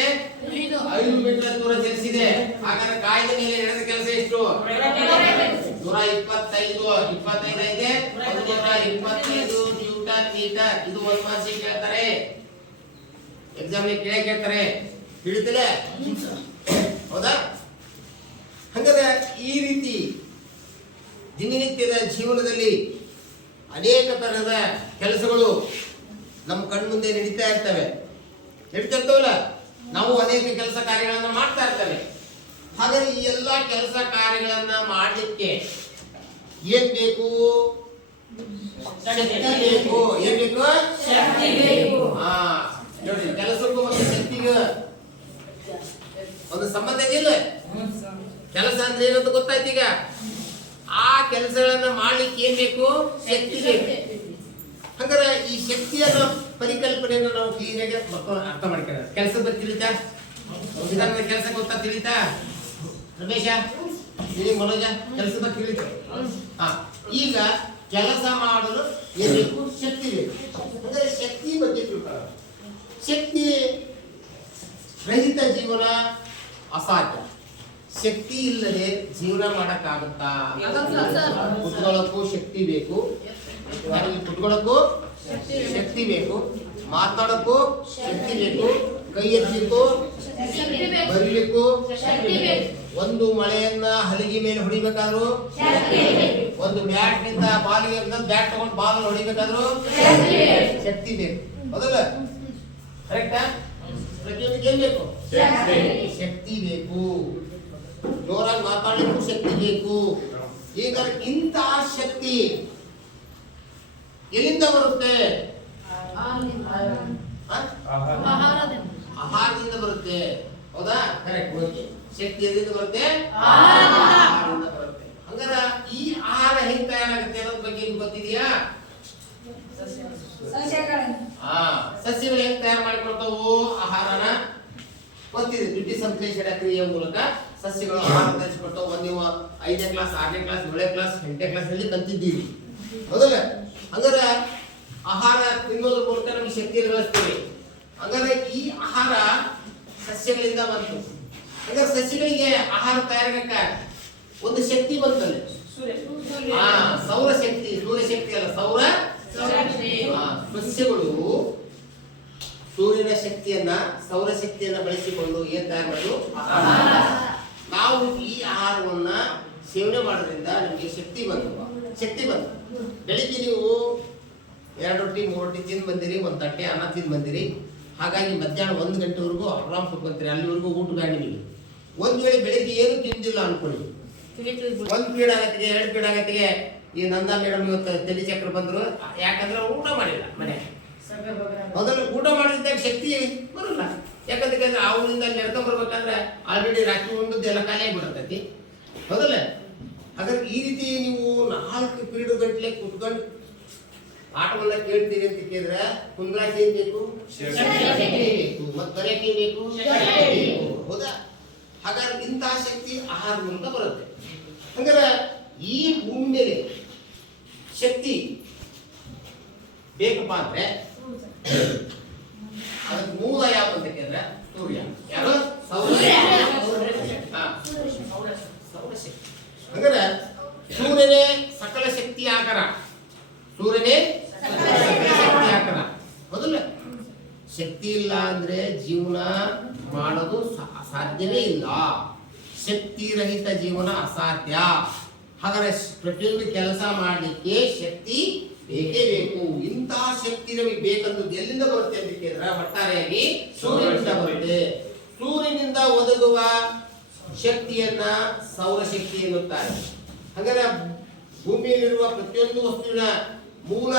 5 ಮೀಟರ್ ದೂರ ಚಲಿಸಿದೆ. ಹಾಗಾದ್ರೆ ಕಾಯಿದ ಮೇಲೆ ನಡೆದ ಕೆಲಸ ಎಷ್ಟು? 125 ಇದೆ. 125 ನ್ಯೂಟನ್ ಮೀಟರ್. ಇದು ಒಂದು ಮಾರ್ಕ್ಸ್ ಕೇಳ್ತಾರೆ, ಎಕ್ಸಾಮ್ ಕೇಳ್ತಾರೆ. ತಿಳಿತಿಲ್ಲ? ಹೌದಾ? ಹಾಗಾದ್ರೆ ಈ ರೀತಿ ದಿನನಿತ್ಯದ ಜೀವನದಲ್ಲಿ ಅನೇಕ ತರಹದ ಕೆಲಸಗಳು ನಮ್ಮ ಕಣ್ಮುಂದೆ ನಡೀತಾ ಇರ್ತವಲ್ಲ. ನಾವು ಅನೇಕ ಕೆಲಸ ಕಾರ್ಯಗಳನ್ನ ಮಾಡ್ತಾ ಇರ್ತೇವೆ. ಹಾಗಾದ್ರೆ ಈ ಎಲ್ಲ ಕೆಲಸ ಕಾರ್ಯಗಳನ್ನ ಮಾಡಲಿಕ್ಕೆ ಏನ್ ಬೇಕು? ಶಕ್ತಿ ಬೇಕು. ಏನ್ ಬೇಕು? ಶಕ್ತಿ ಬೇಕು. ನೋಡಿ, ಕೆಲಸಕ್ಕೂ ಮತ್ತು ಶಕ್ತಿಗೂ ಒಂದು ಸಂಬಂಧ ಇದೆಯಲ್ಲ. ಕೆಲಸ ಅಂದ್ರೆ ಏನಂತ ಗೊತ್ತಾಯ್ತು. ಈಗ ಆ ಕೆಲಸಗಳನ್ನ ಮಾಡ್ಲಿಕ್ಕೆ ಏನ್ ಬೇಕು? ಶಕ್ತಿ ಬೇಕು. ಹಂಗಾರೆ ಈ ಶಕ್ತಿಯನ್ನ ಪರಿಕಲ್ಪನೆಯನ್ನು ನಾವು ಕ್ಲೀನಾಗಿ ಮಕ್ಕಳು ಅರ್ಥ ಮಾಡ್ಕೊಳ್ಳೋಣ. ಕೆಲಸ ಬಗ್ಗೆ ತಿಳಿತಾ, ವಿಧಾನದ ಕೆಲಸ ಗೊತ್ತಾ ತಿಳಿತಾ? ರಮೇಶ, ಮನೋಜ, ಕೆಲಸ ಬಗ್ಗೆ ತಿಳಿತ? ಈಗ ಕೆಲಸ ಮಾಡಲು ಏನು ಬೇಕು? ಶಕ್ತಿ ಬೇಕು. ಅಂದರೆ ಶಕ್ತಿ ಬಗ್ಗೆ ತಿಳ್ಕೊಳ್ಳೋಣ. ಶಕ್ತಿ ರಹಿತ ಜೀವನ ಅಸಾಧ್ಯ. ಶಕ್ತಿ ಇಲ್ಲದೆ ಜೀವನ ಮಾಡಕ್ಕಾಗುತ್ತಾ? ಕುತ್ಕೊಳ್ಳೋಕ್ಕೂ ಶಕ್ತಿ ಬೇಕು, ಕುತ್ಕೊಳ್ಳೋಕ್ಕೂ ಶಕ್ತಿ ಬೇಕು, ಮಾತಾಡೋಕ್ಕೂ ಶಕ್ತಿ ಬೇಕು, ಕೈ ಎತ್ತಲಿಕ್ಕೂ ಬರೀಲಿಕ್ಕೂ, ಒಂದು ಮಳೆಯನ್ನ ಹಲಿಗೆ ಮೇಲೆ ಹೊಡಿಬೇಕಾದ್ರು, ಒಂದು ಬ್ಯಾಟ್ ನಿಂದ ಬಾಲಿಗೆ ಬ್ಯಾಟ್ ತಗೊಂಡು ಬಾಲ್ ಹೊಡಿಬೇಕಾದ್ರು ಶಕ್ತಿ ಬೇಕು. ಹೌದಲ್ಲ? ಕರೆಕ್ಟಾ? ಪ್ರತಿಯೊಂದಕ್ಕೆ ಏನ್ ಬೇಕು? ಶಕ್ತಿ ಬೇಕು. ಜೋರಾಗಿ ಮಾತಾಡಲಿಕ್ಕೂ ಶಕ್ತಿ ಬೇಕು. ಈಗ ಇಂತಹ ಶಕ್ತಿ ಎಲ್ಲಿಂದ ಬರುತ್ತೆ? ಆಹಾರದಿಂದ ಬರುತ್ತೆ. ಹೌದಾ? ಕರೆಕ್ಟ್. ಶಕ್ತಿ ಎಲ್ಲಿಂದ ಬರುತ್ತೆ? ಆಹಾರದಿಂದ ಬರುತ್ತೆ. ಹಂಗಾರ ಈ ಆಹಾರ ಹೆಂಗ್ ತಯಾರಾಗುತ್ತೆ ಅನ್ನೋದ್ರ ಬಗ್ಗೆ ನಿಮ್ಗೆ ಗೊತ್ತಿದೆಯಾ? ಸಸ್ಯಗಳು ಹೆಂಗ್ ತಯಾರು ಮಾಡಿಕೊಳ್ತಾವು ಆಹಾರನ? ಗೊತ್ತಿದೆ. ದ್ಯುತಿ ಸಂಶ್ಲೇಷಣ ಕ್ರಿಯೆಯ ಮೂಲಕ ಸಸ್ಯಗಳು ಆಹಾರ ತಯಾರಿಸಿಕೊಳ್ತಾವು. ನೀವು 5ನೇ ಕ್ಲಾಸ್, 6ನೇ ಕ್ಲಾಸ್, 7ನೇ ಕ್ಲಾಸ್, 8ನೇ ಕ್ಲಾಸ್ ನಲ್ಲಿ ಕಲ್ತಿದ್ದೀರಿ. ಹೌದಲ್ಲ? ಹಂಗಾರೆ ಆಹಾರ ತಿನ್ನೋದ್ರ ಮೂಲಕ ನಮಗೆ ಶಕ್ತಿಯನ್ನು ಗಳಿಸ್ತೀವಿ. ಹಂಗಾದ್ರೆ ಈ ಆಹಾರ ಸಸ್ಯಗಳಿಂದ ಬಂತು. ಹಂಗಾರೆ ಸಸ್ಯಗಳಿಗೆ ಆಹಾರ ತಯಾರಾಗಕ್ಕ ಒಂದು ಶಕ್ತಿ ಬಂತಲ್ಲಿ, ಸೌರಶಕ್ತಿ. ಸೂರ್ಯಶಕ್ತಿ ಅಲ್ಲ, ಸೌರ. ಸಸ್ಯಗಳು ಸೂರ್ಯನ ಶಕ್ತಿಯನ್ನ, ಸೌರಶಕ್ತಿಯನ್ನ ಬಳಸಿಕೊಂಡು ಏನ್ ತಯಾರು ಮಾಡೋದು? ನಾವು ಈ ಆಹಾರವನ್ನ ಸೇವನೆ ಮಾಡೋದ್ರಿಂದ ನಮಗೆ ಶಕ್ತಿ ಬಂತು. ಬೆಳಿಗ್ಗೆ ನೀವು 2 ರೊಟ್ಟಿ 3 ರೊಟ್ಟಿ ತಿಂದು ಬಂದಿರಿ, ಒಂದು ತಟ್ಟೆ ಅನ್ನ ತಿಂದು ಬಂದಿರಿ. ಹಾಗಾಗಿ ಮಧ್ಯಾಹ್ನ 1 ಗಂಟೆವರೆಗೂ ಆರಾಮ್ ಕುತ್ಕೊಂತೀರಿ. ಅಲ್ಲಿವರೆಗೂ ಊಟ ಬೇಡ ನಿಮಗೆ. ಒಂದ್ ವೇಳೆ ಬೆಳಿಗ್ಗೆ ಏನು ತಿಂದಿಲ್ಲ ಅನ್ಕೊಳ್ಳಿ, 1 ಪೀಡ್ ಆಗತ್ತಿಗೆ 2 ಪೀಡ್ ಆಗತ್ತಿಗೆ ಈ ನಂದಾ ಮೇಡಮ್ ಇವತ್ತು ತಲೆ ಚಕ್ರ ಬಂದ್ರು. ಯಾಕಂದ್ರೆ ಊಟ ಮಾಡಿಲ್ಲ ಮನೆ. ಮೊದಲು ಊಟ ಮಾಡಿದಾಗ ಶಕ್ತಿ ಬರಲ್ಲ. ಯಾಕಂದ್ರೆ ಅವರಿಂದ ನಡ್ಕೊಂಡ್ ಬರ್ಬೇಕಂದ್ರೆ ಆಲ್ರೆಡಿ ರಾತ್ರಿ ಉಂಡದ್ದು ಎಲ್ಲ ಖಾಲಿ ಆಗಿಬಿಡತೈತಿ. ಹೌದಲ್ಲ? ಹಾಗಾದ್ರೆ ಈ ರೀತಿ ನೀವು 4 ಪೀರಿಯಡ್ ಗಂಟ್ಲೆ ಕುತ್ಕೊಂಡು ಪಾಠವನ್ನ ಕೇಳ್ತೀರಿ ಅಂತ ಕೇಳಿದ್ರೆ ಕುಂದ್ರಾಕಿ ಏನ್ ಬೇಕು? ಬೇಕು. ಮತ್ತೆ ಬರೆಯಕ್ಕೆ ಬೇಕು? ಹೌದಾ? ಹಾಗಾದ್ರೆ ಇಂತಹ ಶಕ್ತಿ ಆಹಾರ ಮೂಲಕ ಬರುತ್ತೆ. ಹಂಗಾರೆ ಈ ಭೂಮಿ ಮೇಲೆ ಶಕ್ತಿ ಬೇಕಪ್ಪ ಅಂದ್ರೆ ಅದಕ್ಕೆ ಮೂಲ ಯಾವುದು ಅಂತ ಕೇಳಿದ್ರೆ ಸೂರ್ಯ. ಯಾರು? ಸೌರಶಕ್ತಿ. ಹಂಗಾರೆ ಸೂರ್ಯನೇ ಸಕಲ ಶಕ್ತಿ ಆಕಾರ. ಸೂರ್ಯನೇ ಶಕ್ತಿ ಆಕಾರ. ಮೊದಲ ಶಕ್ತಿ ಇಲ್ಲ ಅಂದ್ರೆ ಜೀವನ ಮಾಡೋದು ಸಾಧ್ಯವೇ ಇಲ್ಲ. ಶಕ್ತಿ ರಹಿತ ಜೀವನ ಅಸಾಧ್ಯ. ಹಾಗಾದ್ರೆ ಪ್ರತಿಯೊಂದು ಕೆಲಸ ಮಾಡಲಿಕ್ಕೆ ಶಕ್ತಿ ಬೇಕೇ ಬೇಕು. ಇಂತಹ ಶಕ್ತಿ ನಮಗೆ ಬೇಕಂತದ್ದು ಎಲ್ಲಿಂದ ಬರುತ್ತೆ ಅಂತ ಕೇಳಿದ್ರೆ ಒಟ್ಟಾರೆಯಾಗಿ ಸೂರ್ಯನಿಂದ ಬರುತ್ತೆ. ಸೂರ್ಯನಿಂದ ಒದಗುವ ಶಕ್ತಿಯನ್ನ ಸೌರಶಕ್ತಿ ಎನ್ನುತ್ತಾರೆ. ಹಾಗಾದ್ರೆ ಭೂಮಿಯಲ್ಲಿರುವ ಪ್ರತಿಯೊಂದು ವಸ್ತುವಿನ ಮೂಲ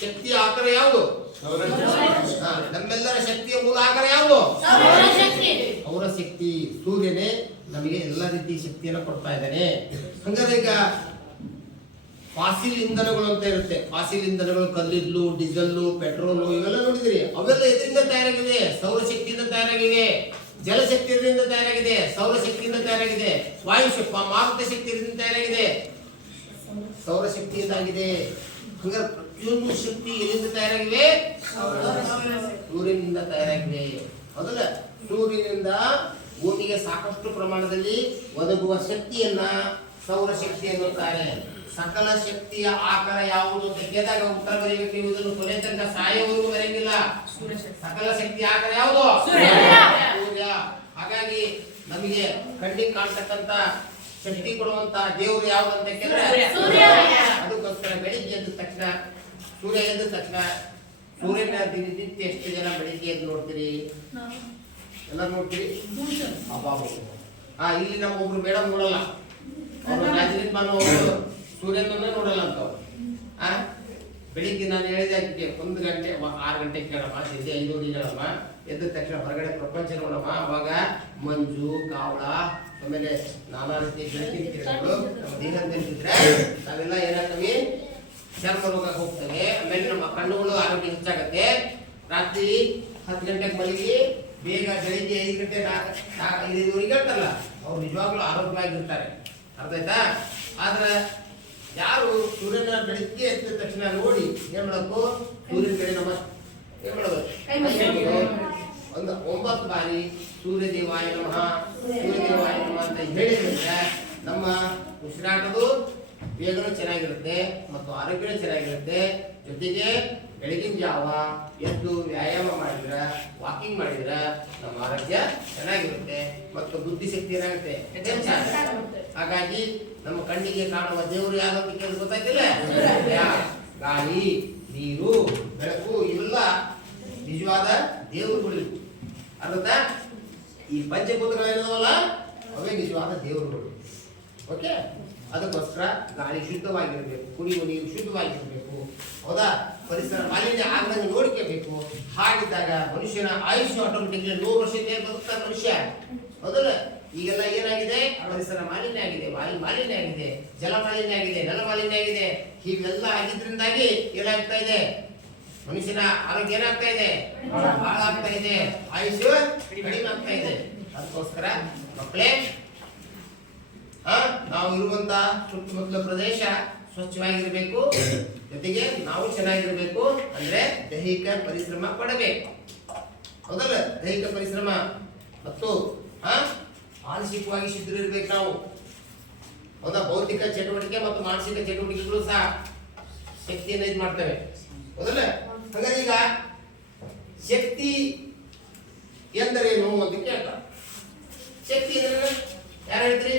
ಶಕ್ತಿಯ ಆಕಾರ ಯಾವುದು? ನಮ್ಮೆಲ್ಲರ ಶಕ್ತಿಯ ಮೂಲ ಆಕಾರ ಯಾವುದು? ಸೌರಶಕ್ತಿ. ಸೂರ್ಯನೇ ನಮಗೆ ಎಲ್ಲ ರೀತಿಯ ಶಕ್ತಿಯನ್ನು ಕೊಡ್ತಾ ಇದ್ದಾನೆ. ಹಂಗಾರೆ ಈಗ ಫಾಸಿಲ್ ಇಂಧನಗಳು ಅಂತ ಇರುತ್ತೆ. ಫಾಸಿಲ್ ಇಂಧನಗಳು ಕಲ್ಲಿದ್ದಲು, ಡೀಸೆಲ್ಲು, ಪೆಟ್ರೋಲು ಇವೆಲ್ಲ ನೋಡಿದ್ರಿ. ಅವೆಲ್ಲ ಎದರಿಂದ ತಯಾರಾಗಿದೆ? ಸೌರಶಕ್ತಿಯಿಂದ ತಯಾರಾಗಿವೆ. ಜಲಶಕ್ತಿಯಿಂದ ತಯಾರಾಗಿದೆ, ಸೌರಶಕ್ತಿಯಿಂದ ತಯಾರಾಗಿದೆ. ವಾಯುಶಕ್ತಿ, ಮಾರುತ ಶಕ್ತಿಯಿಂದ ತಯಾರಾಗಿದೆ, ಸೌರಶಕ್ತಿಯಿಂದ ಆಗಿದೆ. ಹಂಗಾರೆ ಪ್ರತಿಯೊಂದು ಶಕ್ತಿ ಎಲ್ಲಿಂದ ತಯಾರಾಗಿವೆ? ಸೂರ್ಯನಿಂದ ತಯಾರಾಗಿವೆ. ಹೌದಲ್ಲ? ಸೂರ್ಯನಿಂದ ಭೂಮಿಗೆ ಸಾಕಷ್ಟು ಪ್ರಮಾಣದಲ್ಲಿ ಒದಗುವ ಶಕ್ತಿಯನ್ನ ಸೌರಶಕ್ತಿ ಎನ್ನುತ್ತಾರೆ. ಸಕಲ ಶಕ್ತಿಯ ಆಕಾರ ಯಾವುದು ಅಂತ ಕೇಳಿದಾಗ ಉತ್ತರ ಬರೀಬೇಕು. ನೀವು ಇದನ್ನು ಕೊನೆ ತನಕ ಸಾಯೋವರೆಗೂ ಬರೆಯಂಗಿಲ್ಲ. ಸಕಲ ಶಕ್ತಿಯ ಆಕಾರ ಯಾವುದು? ಸೂರ್ಯ. ಹಾಗಾಗಿ ನಮಗೆ ಕಣ್ಣಿಗೆ ಕಾಣ್ತಕ್ಕಂತ ಶಕ್ತಿ ಕೊಡುವಂತ ದೇವರು ಯಾವುದು ಅಂತ ಕೇಳಿದ್ರೆ ಅದಕ್ಕೋಸ್ಕರ ಬೆಳಿಗ್ಗೆ ಎದ್ದ ತಕ್ಷಣ, ಸೂರ್ಯ ಎದ್ದ ತಕ್ಷಣ ಸೂರ್ಯನ ದಿನನಿತ್ಯ ಎಷ್ಟು ಜನ ಬೆಳಿಗ್ಗೆ ಎದ್ದು ನೋಡ್ತೀರಿ? ಎಲ್ಲ ನೋಡ್ತೀರಿ? ಇಲ್ಲಿ ನಮ್ಮ ಒಬ್ರು ಮೇಡಮ್ ನೋಡಲ್ಲ, ಅವರು ರಾಜನೀತಿ ಮಾಡುವವರು ಸೂರ್ಯನನ್ನ ನೋಡಲ್ಲ ಅಂತವ್ರು. ಬೆಳಿಗ್ಗೆ ನಾನು ಹೇಳಿದೆ ಆಕೆ 1 ಗಂಟೆ 6 ಗಂಟೆಗೆ ಕೇಳಮ್ಮ, ಸಂಜೆ 5 ಹೇಳಮ್ಮ, ಎದ್ದ ತಕ್ಷಣ ಹೊರಗಡೆ ಪ್ರಪಂಚ ನೋಡಮ್ಮ. ಅವಾಗ ಮಂಜು, ಕಾವಳ, ಆಮೇಲೆ ನಾನಾ ರೀತಿಯ ಬೆಳಕಿನ ಕಿರಣಗಳು ನಮ್ಮ ದೇಹದ ನಿಂತಿದ್ರೆ ನಾವೆಲ್ಲ ಏನಾಗ್ತೀವಿ? ಚರ್ಮ ರೋಗ ಹೋಗ್ತವೆ. ಆಮೇಲೆ ನಮ್ಮ ಕಣ್ಣುಗಳು ಆರೋಗ್ಯ ಹೆಚ್ಚಾಗತ್ತೆ. ರಾತ್ರಿ 10 ಗಂಟೆಗೆ ಮಲಗಿ ಬೇಗ ಬೆಳಿಗ್ಗೆ 5 ಗಂಟೆ 5:05 ಹೇಳ್ತಾರಲ್ಲ, ಅವ್ರು ನಿಜವಾಗ್ಲೂ ಆರೋಗ್ಯವಾಗಿರ್ತಾರೆ. ಅರ್ಥ ಆಯ್ತಾ? ಆದ್ರೆ ಯಾರು ಸೂರ್ಯನ ಬೆಳಿಗ್ಗೆ ಎದ್ದ ತಕ್ಷಣ ನೋಡಿ ಏನ್ ಮಾಡಬೇಕು, ಸೂರ್ಯನ ಕಡೆ ಏನ್ ಮಾಡಬೇಕು, ಒಂದು 9 ಬಾರಿ ಸೂರ್ಯದೇವಾಯ ನಮಃ ಸೂರ್ಯದೇವಾಯ ನಮಃ ಅಂತ ಹೇಳಿದ್ರೆ ನಮ್ಮ ಉಸಿರಾಟದು ಬೇಗನೂ ಚೆನ್ನಾಗಿರುತ್ತೆ ಮತ್ತು ಆರೋಗ್ಯನೂ ಚೆನ್ನಾಗಿರುತ್ತೆ. ಜೊತೆಗೆ ಬೆಳಗಿನ ಜಾವ ಎದ್ದು ವ್ಯಾಯಾಮ ಮಾಡಿದ್ರೆ, ವಾಕಿಂಗ್ ಮಾಡಿದ್ರೆ ನಮ್ಮ ಆರೋಗ್ಯ ಚೆನ್ನಾಗಿರುತ್ತೆ ಮತ್ತು ಬುದ್ಧಿಶಕ್ತಿ ಏನಾಗುತ್ತೆ, ಹೆಚ್ಚಾಗುತ್ತೆ. ಹಾಗಾಗಿ ನಮ್ಮ ಕಣ್ಣಿಗೆ ಕಾಣುವ ದೇವರು ಯಾವ್ದು ಕೇಳಿ ಗೊತ್ತಾಯ್ತಿಲ್ಲ? ಗಾಳಿ, ನೀರು, ಬೆಳಕು ಇವೆಲ್ಲ ನಿಜವಾದ ದೇವರುಗಳು. ಅರ್ಥ? ಈ ಪಂಚಭೂತಗಳೇನವಲ್ಲ ಅವೇ ನಿಜವಾದ ದೇವರುಗಳು. ಓಕೆ, ಅದಕ್ಕೋಸ್ಕರ ಗಾಳಿ ಶುದ್ಧವಾಗಿರಬೇಕು, ಕುಡಿಯುವ ನೀರು ಶುದ್ಧವಾಗಿರಬೇಕು. ಹೌದಾ? ಪರಿಸರ ಮಾಲಿನ್ಯ ಆಗದಂಗೆ ನೋಡ್ಕೋಬೇಕು. ಹಾಗಿದ್ದಾಗ ಮನುಷ್ಯನ ಆಯುಷ್ಯ ಆಟೋಮೆಟಿಕ್ಲಿ 100 ವರ್ಷಕ್ಕೆ ಬದುಕ್ತಾನೆ ಮನುಷ್ಯ. ಹೌದಲ್ಲ? ಈಗೆಲ್ಲ ಏನಾಗಿದೆ, ಪರಿಸರ ಮಾಲಿನ್ಯ ಆಗಿದೆ, ವಾಯು ಮಾಲಿನ್ಯ ಆಗಿದೆ, ಜಲ ಮಾಲಿನ್ಯ ಆಗಿದೆ, ನೆಲ ಮಾಲಿನ್ಯ ಆಗಿದೆ. ಹೀಗೆಲ್ಲ ಆಗಿದ್ರಿಂದಾಗಿ ಏನಾಗ್ತಾ ಇದೆ, ಮನುಷ್ಯನ ಆರೋಗ್ಯ ಏನಾಗ್ತಾ ಇದೆ, ಹಾಳಾಗ್ತಾ ಇದೆ, ಆಯುಷ್ಯ ಕಡಿಮೆ ಆಗ್ತಾ ಇದೆ. ಅದಕ್ಕೋಸ್ಕರ ಮಕ್ಕಳೇ, ನಾವು ಇರುವಂತ ಸುತ್ತಮುತ್ತಲ ಪ್ರದೇಶ ಸ್ವಚ್ಛವಾಗಿರಬೇಕು. ಜೊತೆಗೆ ನಾವು ಚೆನ್ನಾಗಿರ್ಬೇಕು. ಅಂದ್ರೆ ದೈಹಿಕ ಪರಿಶ್ರಮ ಪಡಬೇಕು. ಹೌದಲ್ಲ? ದೈಹಿಕ ಪರಿಶ್ರಮ ಮತ್ತು ಮಾನಸಿಕವಾಗಿ ಸಿದ್ಧರಿರ್ಬೇಕು ನಾವು. ಹೌದಾ? ಭೌತಿಕ ಚಟುವಟಿಕೆ ಮತ್ತು ಮಾನಸಿಕ ಚಟುವಟಿಕೆಗಳು ಸಹ ಶಕ್ತಿಯನ್ನು ಇದು ಮಾಡ್ತವೆ. ಹೌದಲ್ಲ? ಹಾಗಾದ್ರೆ ಈಗ ಶಕ್ತಿ ಎಂದರೇನು ಅಂತ ಕೇಳ್ತಾರೆ. ಶಕ್ತಿ ಅಂದ್ರೆ ಯಾರು ಹೇಳ್ತೀರಿ?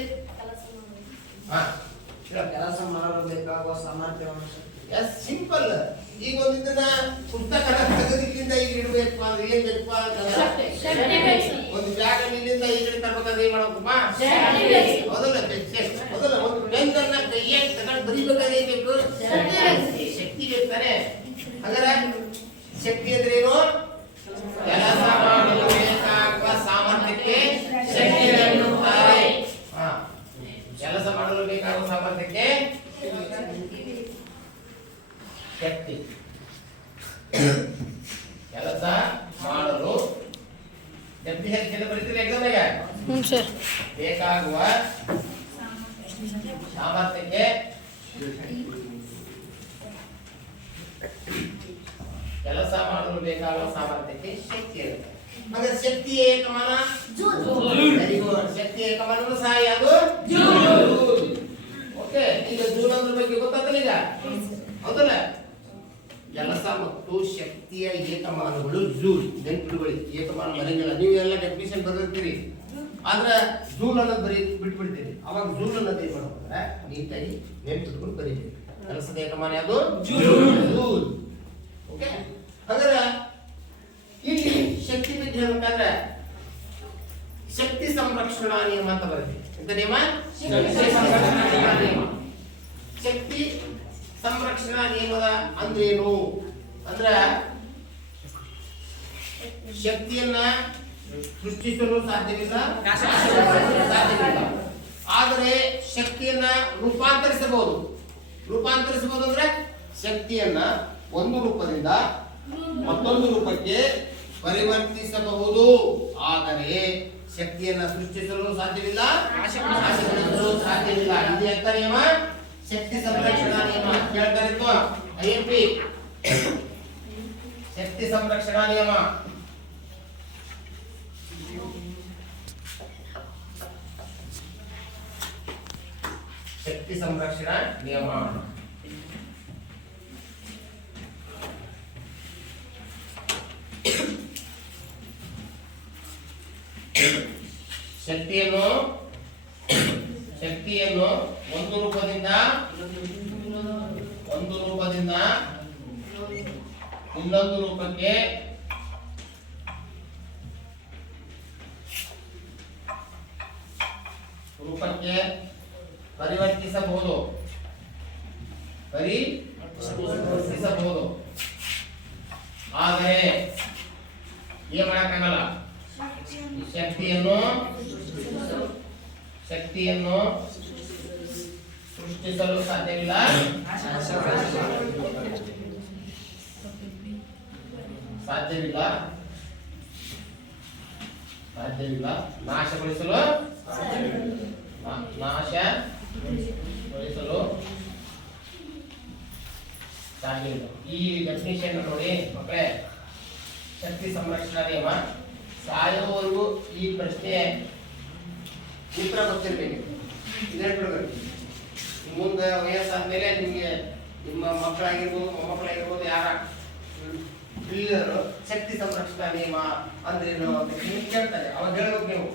ಕೆಲಸ ಮಾಡಲು ಬೇಕಾಗುವ ಸಾಮರ್ಥ್ಯವನ್ನು. ಸಿಂಪಲ್. ಈಗ ಒಂದಿನ ಪುಸ್ತಕ ತೆಗೆದಿಲ್ಲಿಂದ ಈಗ ಇಡಬೇಕು ಅಂದ್ರೆ ಏನ್ ಬೇಕಪ್ಪ? ಒಂದು ಬ್ಯಾಗ್ ಇಲ್ಲಿಂದ ಈ ಕಡೆ ತರ್ಬೇಕಾದ್ರೆ ಏನ್ ಮಾಡ್ಬೇಕಪ್ಪ? ಮೊದಲ ಮೊದಲ ಒಂದು ಪೆನ್ ಅನ್ನ ಕೈಯಾಗಿ ತಗೊಂಡು ಬರೀಬೇಕಾದ್ರೆ ಏನ್ ಬೇಕು? ಶಕ್ತಿ ಬೇಕಾರೆ. ಹಾಗಾದ್ರೆ ಶಕ್ತಿ ಅಂದ್ರೆ ಏನು? ಕೆಲಸ ಮಾಡಲು ಬೇಕಾಗುವ ಸಾಮರ್ಥ್ಯಕ್ಕೆ ಶಕ್ತಿ ಎನ್ನುತ್ತಾರೆ. ಕೆಲಸ ಮಾಡಲು ಬೇಕಾಗುವ ಸಾಮರ್ಥ್ಯಕ್ಕೆ ಶಕ್ತಿ. ಕೆಲಸ ಮಾಡಲು ಬರೀತೀರಿ ಎಕ್ಸಾಮ್ನಾಗ ಬೇಕಾಗುವ ಸಾಮರ್ಥ್ಯಕ್ಕೆ ಕೆಲಸ ಮಾಡಲು ಬೇಕಾಗುವ ಸಾಮರ್ಥ್ಯಕ್ಕೆ ಶಕ್ತಿ ಇರುತ್ತೆ. ಹಾಗಾದ್ರೆ ಶಕ್ತಿ ಏಕಮಾನ ವೆರಿ ಗುಡ್. ಶಕ್ತಿ ಏಕಮಾನನು ಸಹ ಯಾವುದು? ಓಕೆ, ಈಗ ಜೂಲ್ ಅದ್ರ ಬಗ್ಗೆ ಗೊತ್ತಾಗ್ತಲ್ಲ ಈಗ? ಹೌದಲ್ಲ? ಕೆಲಸ ಮತ್ತು ಶಕ್ತಿಯ ಏಕಮಾನಗಳು ಜೂಲ್. ನೆನ್ಪಿಟ್ಕೊಳ್ಳಿ, ಏಕಮಾನ ಬರಂಗಿಲ್ಲ. ನೀವು ಎಲ್ಲ ಡೆಫಿನಿಷನ್ ಬರೆದಿರ್ತೀರಿ, ಆದ್ರೆ ಜೂಲ್ ಅನ್ನೋದು ಬಿಟ್ಬಿಡ್ತೀರಿ. ಅವಾಗ ಜೂಲ್ ಅನ್ನೋದು ಏನ್ ಮಾಡ್ಬೇಕಂದ್ರೆ ನೀಟಾಗಿ ನೆನ್ಪಿಟ್ಕೊಂಡು ಬರೀಬೇಕು. ಕೆಲಸದ ಏಕಮಾನ ಯಾವುದು? ಜೂಲ್. ಓಕೆ, ಹಾಗಾದ್ರೆ ಇಲ್ಲಿ ಶಕ್ತಿ ಬಗ್ಗೆ ಹೇಳ್ಬೇಕಾದ್ರೆ ಶಕ್ತಿ ಸಂರಕ್ಷಣಾ ನಿಯಮ ಅಂತ ಬರುತ್ತೆ. ಎಂತ ನಿಯಮ? ಶಕ್ತಿ ಸಂರಕ್ಷಣಾ ನಿಯಮದ ಅಂದ್ರೇನು ಅಂದ್ರೆ ಶಕ್ತಿಯನ್ನ ಸೃಷ್ಟಿಸಲು ಸಾಧ್ಯವಿಲ್ಲ, ಆದರೆ ಶಕ್ತಿಯನ್ನ ರೂಪಾಂತರಿಸಬಹುದು. ರೂಪಾಂತರಿಸಬಹುದು ಅಂದ್ರೆ ಶಕ್ತಿಯನ್ನ ಒಂದು ರೂಪದಿಂದ ಮತ್ತೊಂದು ರೂಪಕ್ಕೆ ಪರಿವರ್ತಿಸಬಹುದು. ಆದರೆ ಶಕ್ತಿಯನ್ನ ಸೃಷ್ಟಿಸಲು ಸಾಧ್ಯವಿಲ್ಲ, ನಾಶಗೊಳಿಸಲು ಸಾಧ್ಯವಿಲ್ಲ. ಇದು ಎಂತ ನಿಯಮ? ಶಕ್ತಿ ಸಂರಕ್ಷಣಾ ನಿಯಮ. ಕೇಳ್ತಾರಿತ್ತು IMP. ಶಕ್ತಿ ಸಂರಕ್ಷಣಾ ನಿಯಮ. ಶಕ್ತಿ ಸಂರಕ್ಷಣಾ ನಿಯಮ. ಶಕ್ತಿಯನ್ನು ಒಂದು ರೂಪದಿಂದ ಇನ್ನೊಂದು ರೂಪಕ್ಕೆ ಪರಿವರ್ತಿಸಬಹುದು. ಆದರೆ ಏನ್ ಮಾಡಕ್ಕಾಗಲ್ಲ. ಶಕ್ತಿಯನ್ನು ಸೃಷ್ಟಿಸಲು ಸಾಧ್ಯವಿಲ್ಲ, ಸಾಧ್ಯವಿಲ್ಲ, ಸಾಧ್ಯವಿಲ್ಲ, ನಾಶಗೊಳಿಸಲು ನಾಶಗೊಳಿಸಲು ಸಾಧ್ಯವಿಲ್ಲ. ಈ ಡೆಫಿನಿಷನ್ ನೋಡಿ ಮಕ್ಕಳೇ, ಶಕ್ತಿ ಸಂರಕ್ಷಣಾ ನಿಯಮ ಸಾಯೋವರೆಗೂ ಈ ಪ್ರಶ್ನೆ ಉತ್ತರ ಗೊತ್ತಿರ್ಬೇಕು. ನೆನಪಿಡ್ಬೇಕು. ಮುಂದೆ ವಯಸ್ಸಾದ್ಮೇಲೆ ನಿಮಗೆ ನಿಮ್ಮ ಮಕ್ಕಳಾಗಿರ್ಬೋದು ಮೊಮ್ಮಕ್ಕಳಾಗಿರ್ಬೋದು ಯಾರ ತಿಳಿದರು ಶಕ್ತಿ ಸಂರಕ್ಷಣಾ ನಿಯಮ ಅಂದ್ರೇನು ಅಂತ ನಿಮಗೆ ಕೇಳ್ತಾರೆ. ಅವಾಗ ಹೇಳ್ಬೇಕು ನೀವು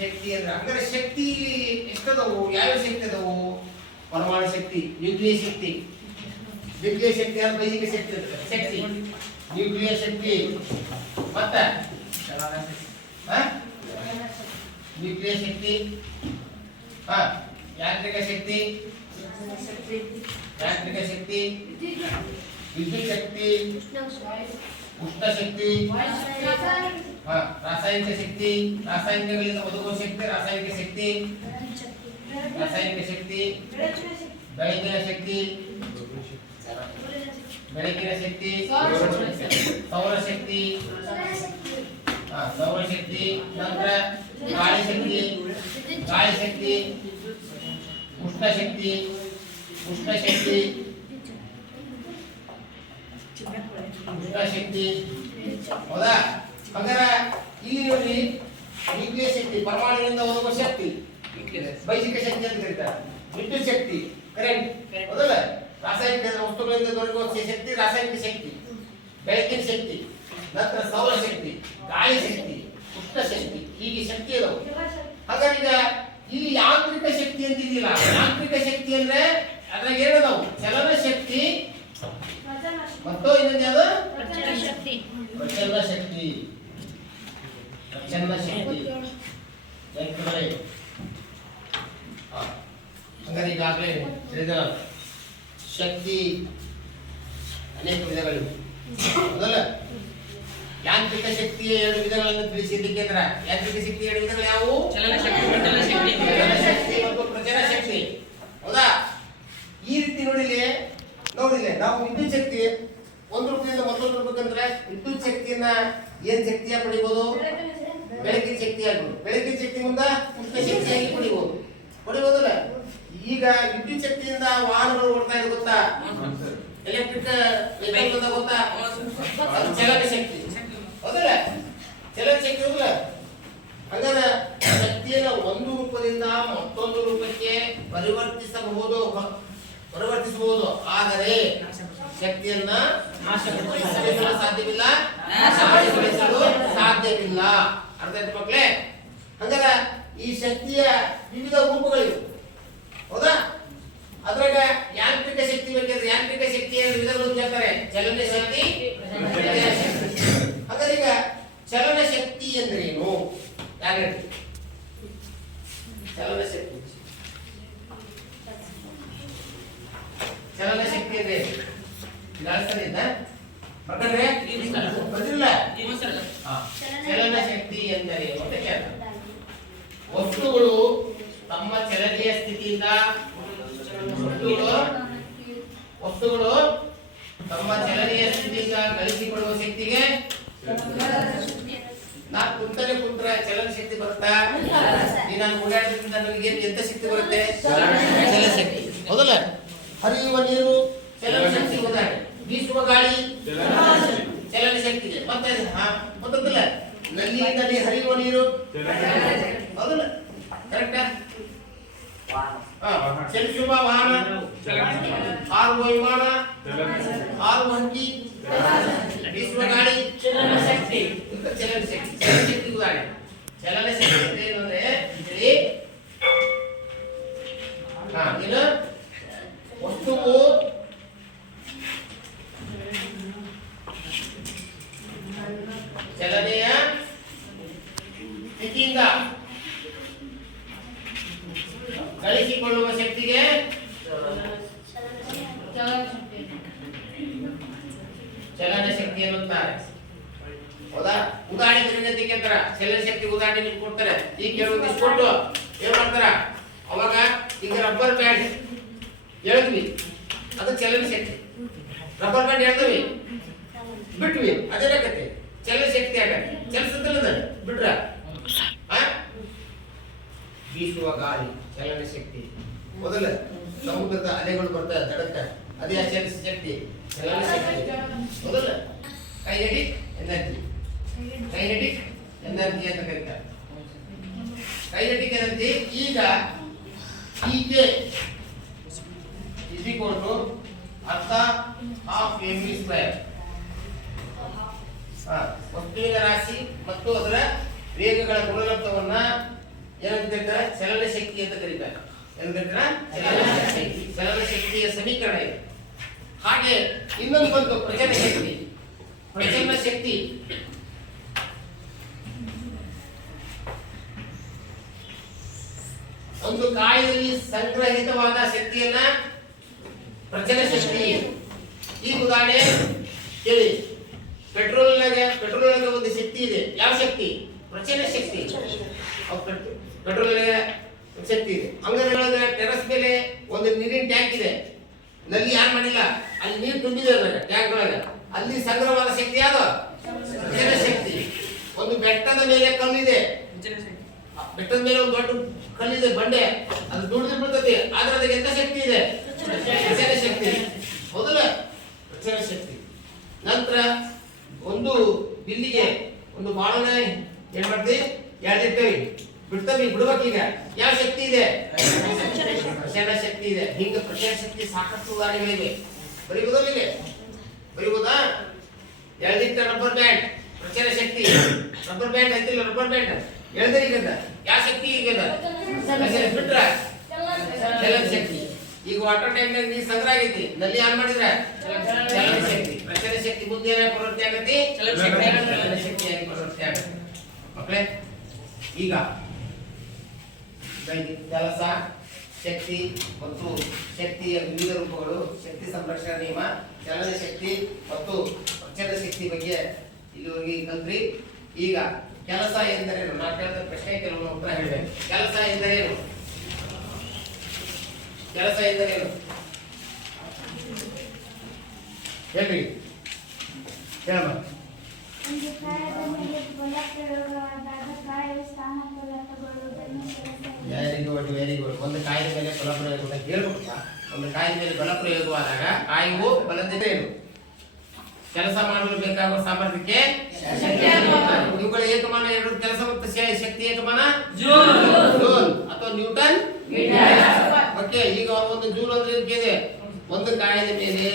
ಶಕ್ತಿ ಅಂದ್ರೆ. ಹಂಗಾರೆ ಶಕ್ತಿ ಎಷ್ಟದವು, ಯಾವ್ಯಾವ ಶಕ್ತಿ ಅದಾವು? ಪರಮಾಣು ಶಕ್ತಿ, ನ್ಯೂಕ್ಲಿಯರ್ ಶಕ್ತಿ. ನ್ಯೂಕ್ಲಿಯರ್ ಶಕ್ತಿ ಅಂದ್ರೆ ಬೈಜಿಕ ಶಕ್ತಿ, ಶಕ್ತಿ ನ್ಯೂಕ್ಲಿಯರ್ ಶಕ್ತಿ. ಮತ್ತೆ ನ್ಯೂಕ್ಲಿಯರ್ ಶಕ್ತಿ, ಯಾಂತ್ರಿಕ ಶಕ್ತಿ, ಯಾಂತ್ರಿಕ ಶಕ್ತಿ, ವಿದ್ಯುತ್ ಶಕ್ತಿ, ಉಷ್ಣ ಶಕ್ತಿ, ರಾಸಾಯನಿಕ ಶಕ್ತಿ, ರಾಸಾಯನಿಕಗಳಿಂದ ಒದಗುವ ಶಕ್ತಿ, ರಾಸಾಯನಿಕ ಶಕ್ತಿ, ರಾಸಾಯನಿಕ ಶಕ್ತಿ, ಬೆಳಕಿನ ಶಕ್ತಿ, ಬೆಳಕಿನ ಶಕ್ತಿ, ಸೌರಶಕ್ತಿ, ಸೌರಶಕ್ತಿ, ನಂತರ ಗಾಳಿ ಶಕ್ತಿ, ಗಾಳಿ ಶಕ್ತಿ, ಉಷ್ಣ ಶಕ್ತಿ, ಉಷ್ಣ ಶಕ್ತಿ, ಉಷ್ಣ ಶಕ್ತಿ. ಹೌದಾ? ಹಾಗಾದ್ರೆ ಇಲ್ಲಿ ನೋಡಿ ನ್ಯೂಕ್ಲಿಯರ್ ಶಕ್ತಿ ಪರಮಾಣುವಿನಿಂದ ಒದಗುವ ಶಕ್ತಿ, ಬೈಜಿಕ ಶಕ್ತಿ ಅಂತ ಕರೀತಾರೆ. ವಿದ್ಯುತ್ ಶಕ್ತಿ ಕರೆಂಟ್, ಹೌದಲ್ಲ? ರಾಸಾಯನಿಕ ವಸ್ತುಗಳಿಂದ ದೊರಕುವ ಶಕ್ತಿ ರಾಸಾಯನಿಕ ಶಕ್ತಿ, ಬೆಳಕಿನ ಶಕ್ತಿ, ನಂತರ ಸೌರಶಕ್ತಿ, ಗಾಳಿ ಶಕ್ತಿ, ಉಷ್ಣ ಶಕ್ತಿ, ಹೀಗೆ ಶಕ್ತಿ ಇದಾವೆ. ಹಾಗಾದ್ರೆ ಈಗ ಇಲ್ಲಿ ಯಾಂತ್ರಿಕ ಶಕ್ತಿ ಅಂತ ಇದೆಯಲ್ಲ, ಯಾಂತ್ರಿಕ ಶಕ್ತಿ ಅಂದ್ರೆ ಅದ್ರಾಗ ಏನದಾವು? ಚಲನ ಶಕ್ತಿ ಮತ್ತು ಇನ್ನೊಂದು ಯಾವುದು? ಪ್ರಚಲನ ಶಕ್ತಿ. ಪ್ರಚಲನ ಶಕ್ತಿ ಹಂಗಾರೆ ಈಗಾಗಲೇ ಹೇಳಿದ ಶಕ್ತಿ ಅನೇಕ ವಿಧಗಳಿವೆ, ಹೌದಲ್ಲ? ಯಾಂತ್ರಿಕ ಶಕ್ತಿಯ 2 ವಿಧಗಳನ್ನು ತಿಳಿಸಿದ್ದಕ್ಕೆ ಅಂದ್ರೆ ಯಾಂತ್ರಿಕ ಶಕ್ತಿಯ 2 ವಿಧಗಳು ಯಾವುವು? ಚಲನ ಶಕ್ತಿ ಮತ್ತು ಪ್ರಚಲನ ಶಕ್ತಿ. ಹೌದಾ? ಈ ರೀತಿ ನೋಡಿಲಿ ನಾವು ವಿದ್ಯುತ್ ಶಕ್ತಿ ಒಂದು ರೂಪದಿಂದ ಮತ್ತೊಂದು ರೂಪಕ್ಕಂದ್ರೆ ವಿದ್ಯುತ್ ಶಕ್ತಿಯನ್ನ ಏನ್ ಶಕ್ತಿಯ ಪಡಿಬಹುದು? ಬೆಳಕಿನ ಶಕ್ತಿ ಆಗ್ಬೋದು. ಬೆಳಕಿನ ಶಕ್ತಿ ಮುಂದ ಉಷ್ಣ ಶಕ್ತಿಯಾಗಿ ಪಡಿಬಹುದಲ್ಲ? ಈಗ ವಿದ್ಯುತ್ ಶಕ್ತಿಯಿಂದ ವಾಹನಗಳು ಓಡ್ತಾ ಇದೆ ಗೊತ್ತಾ? ಎಲೆಕ್ಟ್ರಿಕ್ ವೆಹಿಕಲ್ ಗೊತ್ತಾ? ಚಲನ ಶಕ್ತಿ, ಹೌದಲ್ಲ? ಚಲನ ಶಕ್ತಿ ಹೌದಲ್ಲ? ಹಾಗಾದ್ರೆ ಶಕ್ತಿಯನ್ನು ಒಂದು ರೂಪದಿಂದ ಮತ್ತೊಂದು ರೂಪಕ್ಕೆ ಪರಿವರ್ತಿಸಬಹುದು, ಆದರೆ ಶಕ್ತಿಯನ್ನ ನಾಶಗೊಳಿಸಲು ಸಾಧ್ಯವಿಲ್ಲ, ನಾಶಗೊಳಿಸಲು ಸಾಧ್ಯವಿಲ್ಲ. ಅರ್ಥ ಆಯ್ತು ಮಕ್ಕಳೇ? ಹಾಗಾದ್ರೆ ಈ ಶಕ್ತಿಯ ವಿವಿಧ ರೂಪಗಳಿವೆ, ಹೌದಾ? ಅದ್ರಾಗ ಯಾಂತ್ರಿಕ ಶಕ್ತಿ ಬೇಕಾದ್ರೆ ಯಾಂತ್ರಿಕ ಶಕ್ತಿಯ ವಿಧಗಳು ಹೇಳ್ತಾರೆ, ಚಲನ ಶಕ್ತಿ, ಪ್ರಚಲನ ಶಕ್ತಿ. ಹಾಗಾದ್ರೆ ಈಗ ಚಲನ ಶಕ್ತಿ ಎಂದರೇನು? ಯಾರು ಹೇಳಿ? ಚಲನ ಶಕ್ತಿ, ಚಲನ ಶಕ್ತಿ ಅಂದ್ರೆ ಚಲನ ಶಕ್ತಿ ಎಂದರೇನು ಅಂತ ಕೇಳ್ತಾರೆ. ವಸ್ತುಗಳು ತಮ್ಮ ಚಲನೆಯ ಸ್ಥಿತಿಯಿಂದ ವಸ್ತುಗಳು ತಮ್ಮ ಚಲನೆಯ ಸ್ಥಿತಿಯಿಂದ ಗಳಿಸಿಕೊಳ್ಳುವ ಶಕ್ತಿಗೆ ನಾ ಕುಂತಲೆ ಕುಂತ್ರ ಚಲನ ಶಕ್ತಿ ಬರುತ್ತಾ? ನಾನು ಓಡಾಡೋದ್ರಿಂದ ನನಗೆ ಎಂತ ಶಕ್ತಿ ಬರುತ್ತೆ? ಚಲನ ಶಕ್ತಿ, ಹೌದಲ್ಲ? ಹರಿಯುವ ನೀರು ಚಲನ ಶಕ್ತಿ ಉದಾಹರಣೆ, ಬೀಸುವ ಗಾಳಿ ಚಲನ ಶಕ್ತಿ. ಮತ್ತೆ ಗೊತ್ತಿಲ್ಲ, ನಲ್ಲಿಯಲ್ಲಿ ಹರಿಯುವ ನೀರು, ಹೌದಲ್ಲ? ಕರೆಕ್ಟಾ? ಚಲಿಸುವ ವಾಹನ, ಹಾರುವ ವಿಮಾನ, ಹಾರುವ ಹಕ್ಕಿ, ಬೀಸುವ ಗಾಳಿ ಚಲನ ಶಕ್ತಿ. ಚಲನ ಶಕ್ತಿ, ಚಲನ ಶಕ್ತಿ ಉದಾಹರಣೆ. ಚಲನ ಶಕ್ತಿ ಅಂದ್ರೆ ಏನು ಅಂದ್ರೆ ಏನು? ವಸ್ತುವು ಚಲನೆಯ ಸ್ಥಿತಿಯಿಂದ ಗಳಿಸಿಕೊಳ್ಳುವ ಶಕ್ತಿಗೆ ಚಲನ ಶಕ್ತಿ ಎನ್ನುತ್ತಾರೆ, ಹೌದಾ? ಉದಾಹರಣೆ ಕೇಳ್ತಾರ, ಚಲನ ಶಕ್ತಿ ಉದಾಹರಣೆ ನಿಮ್ಗೆ ಕೊಡ್ತಾರೆ. ಈಗ ಕೆಲವೊಂದಿಷ್ಟು ಕೊಟ್ಟು ಏನ್ ಮಾಡ್ತಾರ, ಅವಾಗ ಈಗ ರಬ್ಬರ್ ಬ್ಯಾಂಡ್ ಎಳೆದ್ವಿ, ಅದು ಚಲನ ಶಕ್ತಿ. ರಬ್ಬರ್ ಬ್ಯಾಂಡ್ ಎಳೆದ್ವಿ, ಬಿಟ್ವಿ, ಅದೇನಾಗತ್ತೆ ಚಲನ ಶಕ್ತಿ ಆಗತ್ತೆ. ಚಲಿಸುತ್ತಲ್ಲ ಬಿಟ್ರ ಬೀಸುವ ಗಾಳಿ ಚಲನ ಶಕ್ತಿ. ಮೊದಲ ಸಮುದ್ರದ ಅಲೆಗಳು ಬರ್ತಾ ದಡಕ್ಕ, ಅದೇ ಚಲಿಸ ಶಕ್ತಿ ಚಲನ ಶಕ್ತಿ. ಮೊದಲ ಕೈನೆಟಿಕ್ ಎನರ್ಜಿ, ಕೈನೆಟಿಕ್ ಎನರ್ಜಿ ಅಂತ ಕರೀತಾರೆ. ಕೈನೆಟಿಕ್ ಎನರ್ಜಿ ಈಗ ಹೀಗೆ ಇಸ್ ಈಕ್ವಲ್ ಟು ಅರ್ಧ ಹಾಫ್ ಎಂ ವಿ ಸ್ಕ್ವೇರ್. ವಸ್ತುವಿನ ರಾಶಿ ಮತ್ತು ಅದರ ವೇಗಗಳ ಗುಣಲಬ್ಧವನ್ನ ಏನಂತ ಕರೀತಾರೆ? ಚಲನ ಶಕ್ತಿ ಅಂತ ಕರೀತಾರೆ. ಚಲನ ಶಕ್ತಿಯ ಸಮೀಕರಣ ಇದೆ. ಹಾಗೆ ಇನ್ನೊಂದು ಬಂತು ಪ್ರಚಂಡ ಶಕ್ತಿ. ಪ್ರಚಂಡ ಶಕ್ತಿ ಒಂದು ಕಾಯದಲ್ಲಿ ಸಂಗ್ರಹಿತವಾದ ಶಕ್ತಿಯನ್ನ ಪ್ರಚಂಡ ಶಕ್ತಿ. ಈ ಉದಾಹರಣೆ ಕೇಳಿ. ಪೆಟ್ರೋಲ್ನಾಗ ಒಂದು ಶಕ್ತಿ ಇದೆ. ಯಾವ ಶಕ್ತಿ? ಪ್ರಚಂಡ ಶಕ್ತಿ. ಪೆಟ್ರೋಲ್ ಶಕ್ತಿ ಇದೆ. ಅಂಗಡಿಯೊಳಗೆ ಟೆರಸ್ ಮೇಲೆ ಒಂದು ನೀರಿನ ಟ್ಯಾಂಕ್ ಇದೆ. ನಲ್ಲಿ ಯಾರು ಮಾಡಿಲ್ಲ, ಅಲ್ಲಿ ನೀರು ತುಂಬಿದೆ ಟ್ಯಾಂಕ್ ಒಳಗೆ. ಅಲ್ಲಿ ಸಂಗ್ರಹವಾದ ಶಕ್ತಿ ಯಾವುದು? ಪ್ರಚಂಡ ಶಕ್ತಿ. ಒಂದು ಬೆಟ್ಟದ ಮೇಲೆ ಕಲ್ಲಿದೆ, ಬೆಟ್ಟದ ಮೇಲೆ ಒಂದು ದೊಡ್ಡ ಕಲ್ಲಿದೆ, ಬಂಡೆ, ಅದು ದುಡಿದು ಬಿಡ್ತದೆ. ಆದ್ರೆ ಅದಕ್ಕೆ ಎಂತ ಶಕ್ತಿ ಇದೆ? ಪ್ರಚಂಡ ಶಕ್ತಿ. ಮೊದಲ ಪ್ರಚಂಡ ಶಕ್ತಿ. ನಂತರ ಒಂದು ಬಿಲ್ಲಿಗೆ ಒಂದು ಬಾಳನ ಏನ್ ಮಾಡ್ತೀವಿ? ಎಳ್ದಿರ್ತೇವೆ, ಬಿಡ್ತವಿ, ಬಿಡ್ಬೇಕೀಗ. ಯಾವ ಶಕ್ತಿ ಇದೆ? ಪ್ರಚಂಡ ಶಕ್ತಿ ಇದೆ. ಹಿಂಗ ಪ್ರಚಂಡ ಶಕ್ತಿ ಸಾಕಷ್ಟು ಉದಾಹರಣೆಗಳಿವೆ. ಬರೀಬಹುದಿಲ್ಲ? ಬರೀಬಹುದಾ? ಎಳ್ದಿಟ್ಟ ರಬ್ಬರ್ ಬ್ಯಾಂಡ್ ಪ್ರಚಂಡ ಶಕ್ತಿ. ರಬ್ಬರ್ ಬ್ಯಾಂಡ್ ಐತಿಲ್ಲ, ರಬ್ಬರ್ ಬ್ಯಾಂಡ್ ಎಳ್ದ್ರೆ ಈಗ ಯಾವ ಶಕ್ತಿ? ಈಗ ಬಿಟ್ರ ಚಲನ ಶಕ್ತಿ. ಈಗ ವಾಟರ್ ಟ್ಯಾಂಕ್ ನೀರು ಸಂಗ್ರಹ ಆಗೈತಿ, ನಲ್ಲಿ ಆನ್ ಮಾಡಿದ್ರೆ ಚಲನ ಶಕ್ತಿ. ಪ್ರಚಂಡ ಶಕ್ತಿ ಮುಂದೆ ಏನಾಗಿ ಪ್ರವೃತ್ತಿ ಆಗತ್ತಿ? ಚಲನ ಶಕ್ತಿಯಾಗಿ ಪ್ರವೃತ್ತಿ ಆಗತ್ತೆ. ಮಕ್ಕಳೇ, ಈಗ ಕೆಲಸ, ಶಕ್ತಿ ಮತ್ತು ಶಕ್ತಿಯ ವಿವಿಧ ರೂಪಗಳು, ಶಕ್ತಿ ಸಂರಕ್ಷಣಾ ನಿಯಮ, ಚಲನ ಶಕ್ತಿ ಮತ್ತು ಪ್ರಚಂಡ ಶಕ್ತಿ ಬಗ್ಗೆ ಇಲ್ಲಿವರೆಗೆ ಕಲ್ತ್ರಿ. ಈಗ ಕೆಲಸ ಎಂದರೇನು? ನಾನು ಕೇಳಿದ ಪ್ರಶ್ನೆ ಕೆಲವು ಉತ್ತರ ಹೇಳಿದೆ. ಕೆಲಸ ಎಂದರೇನು? ಕೆಲಸ ಎಂದರೇನು ಹೇಳ್ರಿ, ಹೇಳಮ್ಮ. ಒಂದು ಕಾಯದ ಮೇಲೆ ಬಲ ಪ್ರಯೋಗವಾದಾಗ ಕಾಯವು ಸ್ಥಾನಪಲ್ಲ ತಗೊಳ್ಳುವುದನ್ನು ಕೆಲಸ. Very good, very good. ಒಂದು ಕಾಯದ ಮೇಲೆ ಬಲ ಪ್ರಯೋಗ ಹೇಳ್ಬೇಕಪ್ಪ. ಒಂದು ಕಾಯದ ಮೇಲೆ ಬಲ ಪ್ರಯೋಗವಾದಾಗ ಕಾಯವು ಬಲದಿಂದ ಏನು? ಕೆಲಸ ಮಾಡಲು ಬೇಕಾಗುವ ಸಾಮರ್ಥ್ಯಕ್ಕೆ ಇವುಗಳ ಏಕಮಾನ ಎರಡು. ಕೆಲಸ ಮತ್ತು ಶಕ್ತಿ ಏಕಮಾನ ಜೂಲ್ ಅಥವಾ ನ್ಯೂಟನ್ ಓಕೆ. ಈಗ ಒಂದು ಜೂಲ್ ಅಂದ್ರೆ ಇದೆ, ಒಂದು ಕಾಯದ ಮೇಲೆ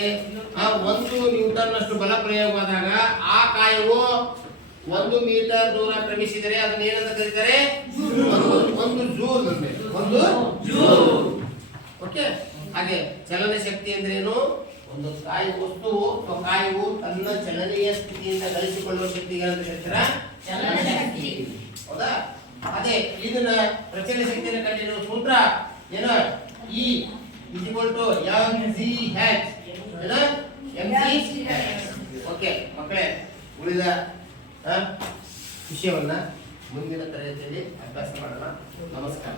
1 ನ್ಯೂಟನ್ ಅಷ್ಟು ಬಲ ಪ್ರಯೋಗವಾದಾಗ ಆ ಕಾಯವು 1 ಮೀಟರ್ ದೂರ ಕ್ರಮಿಸಿದರೆ ಅದನ್ನ ಏನಂತ ಕರೀತಾರೆ? ಒಂದು ಜೂಲ್. ಒಂದು ಜೂಲ್ ಓಕೆ. ಹಾಗೆ ಚಲನ ಶಕ್ತಿ ಅಂದ್ರೆ ಏನು? ಒಂದು ಕಾಯಿ ವಸ್ತುವು ಅಥವಾ ಕಾಯವು ತನ್ನ ಚಲನೆಯ ಸ್ಥಿತಿಯಿಂದ ಗಳಿಸಿಕೊಳ್ಳುವ ಶಕ್ತಿಗಳಂತ ಕರೀತಾರೆ ಚಲನ ಶಕ್ತಿ. ಹೌದಾ? ಅದೇ ಇದನ್ನ ಪ್ರಚಂಡ ಶಕ್ತಿಯನ್ನು ಕಂಡುಹಿಡಿಯುವ ಸೂತ್ರ ಏನು? E = mgh. ಓಕೆ ಮಕ್ಕಳೇ, ಉಳಿದ ವಿಷಯವನ್ನ ಮುಂದಿನ ತರಗತಿಯಲ್ಲಿ ಅಭ್ಯಾಸ ಮಾಡೋಣ. ನಮಸ್ಕಾರ.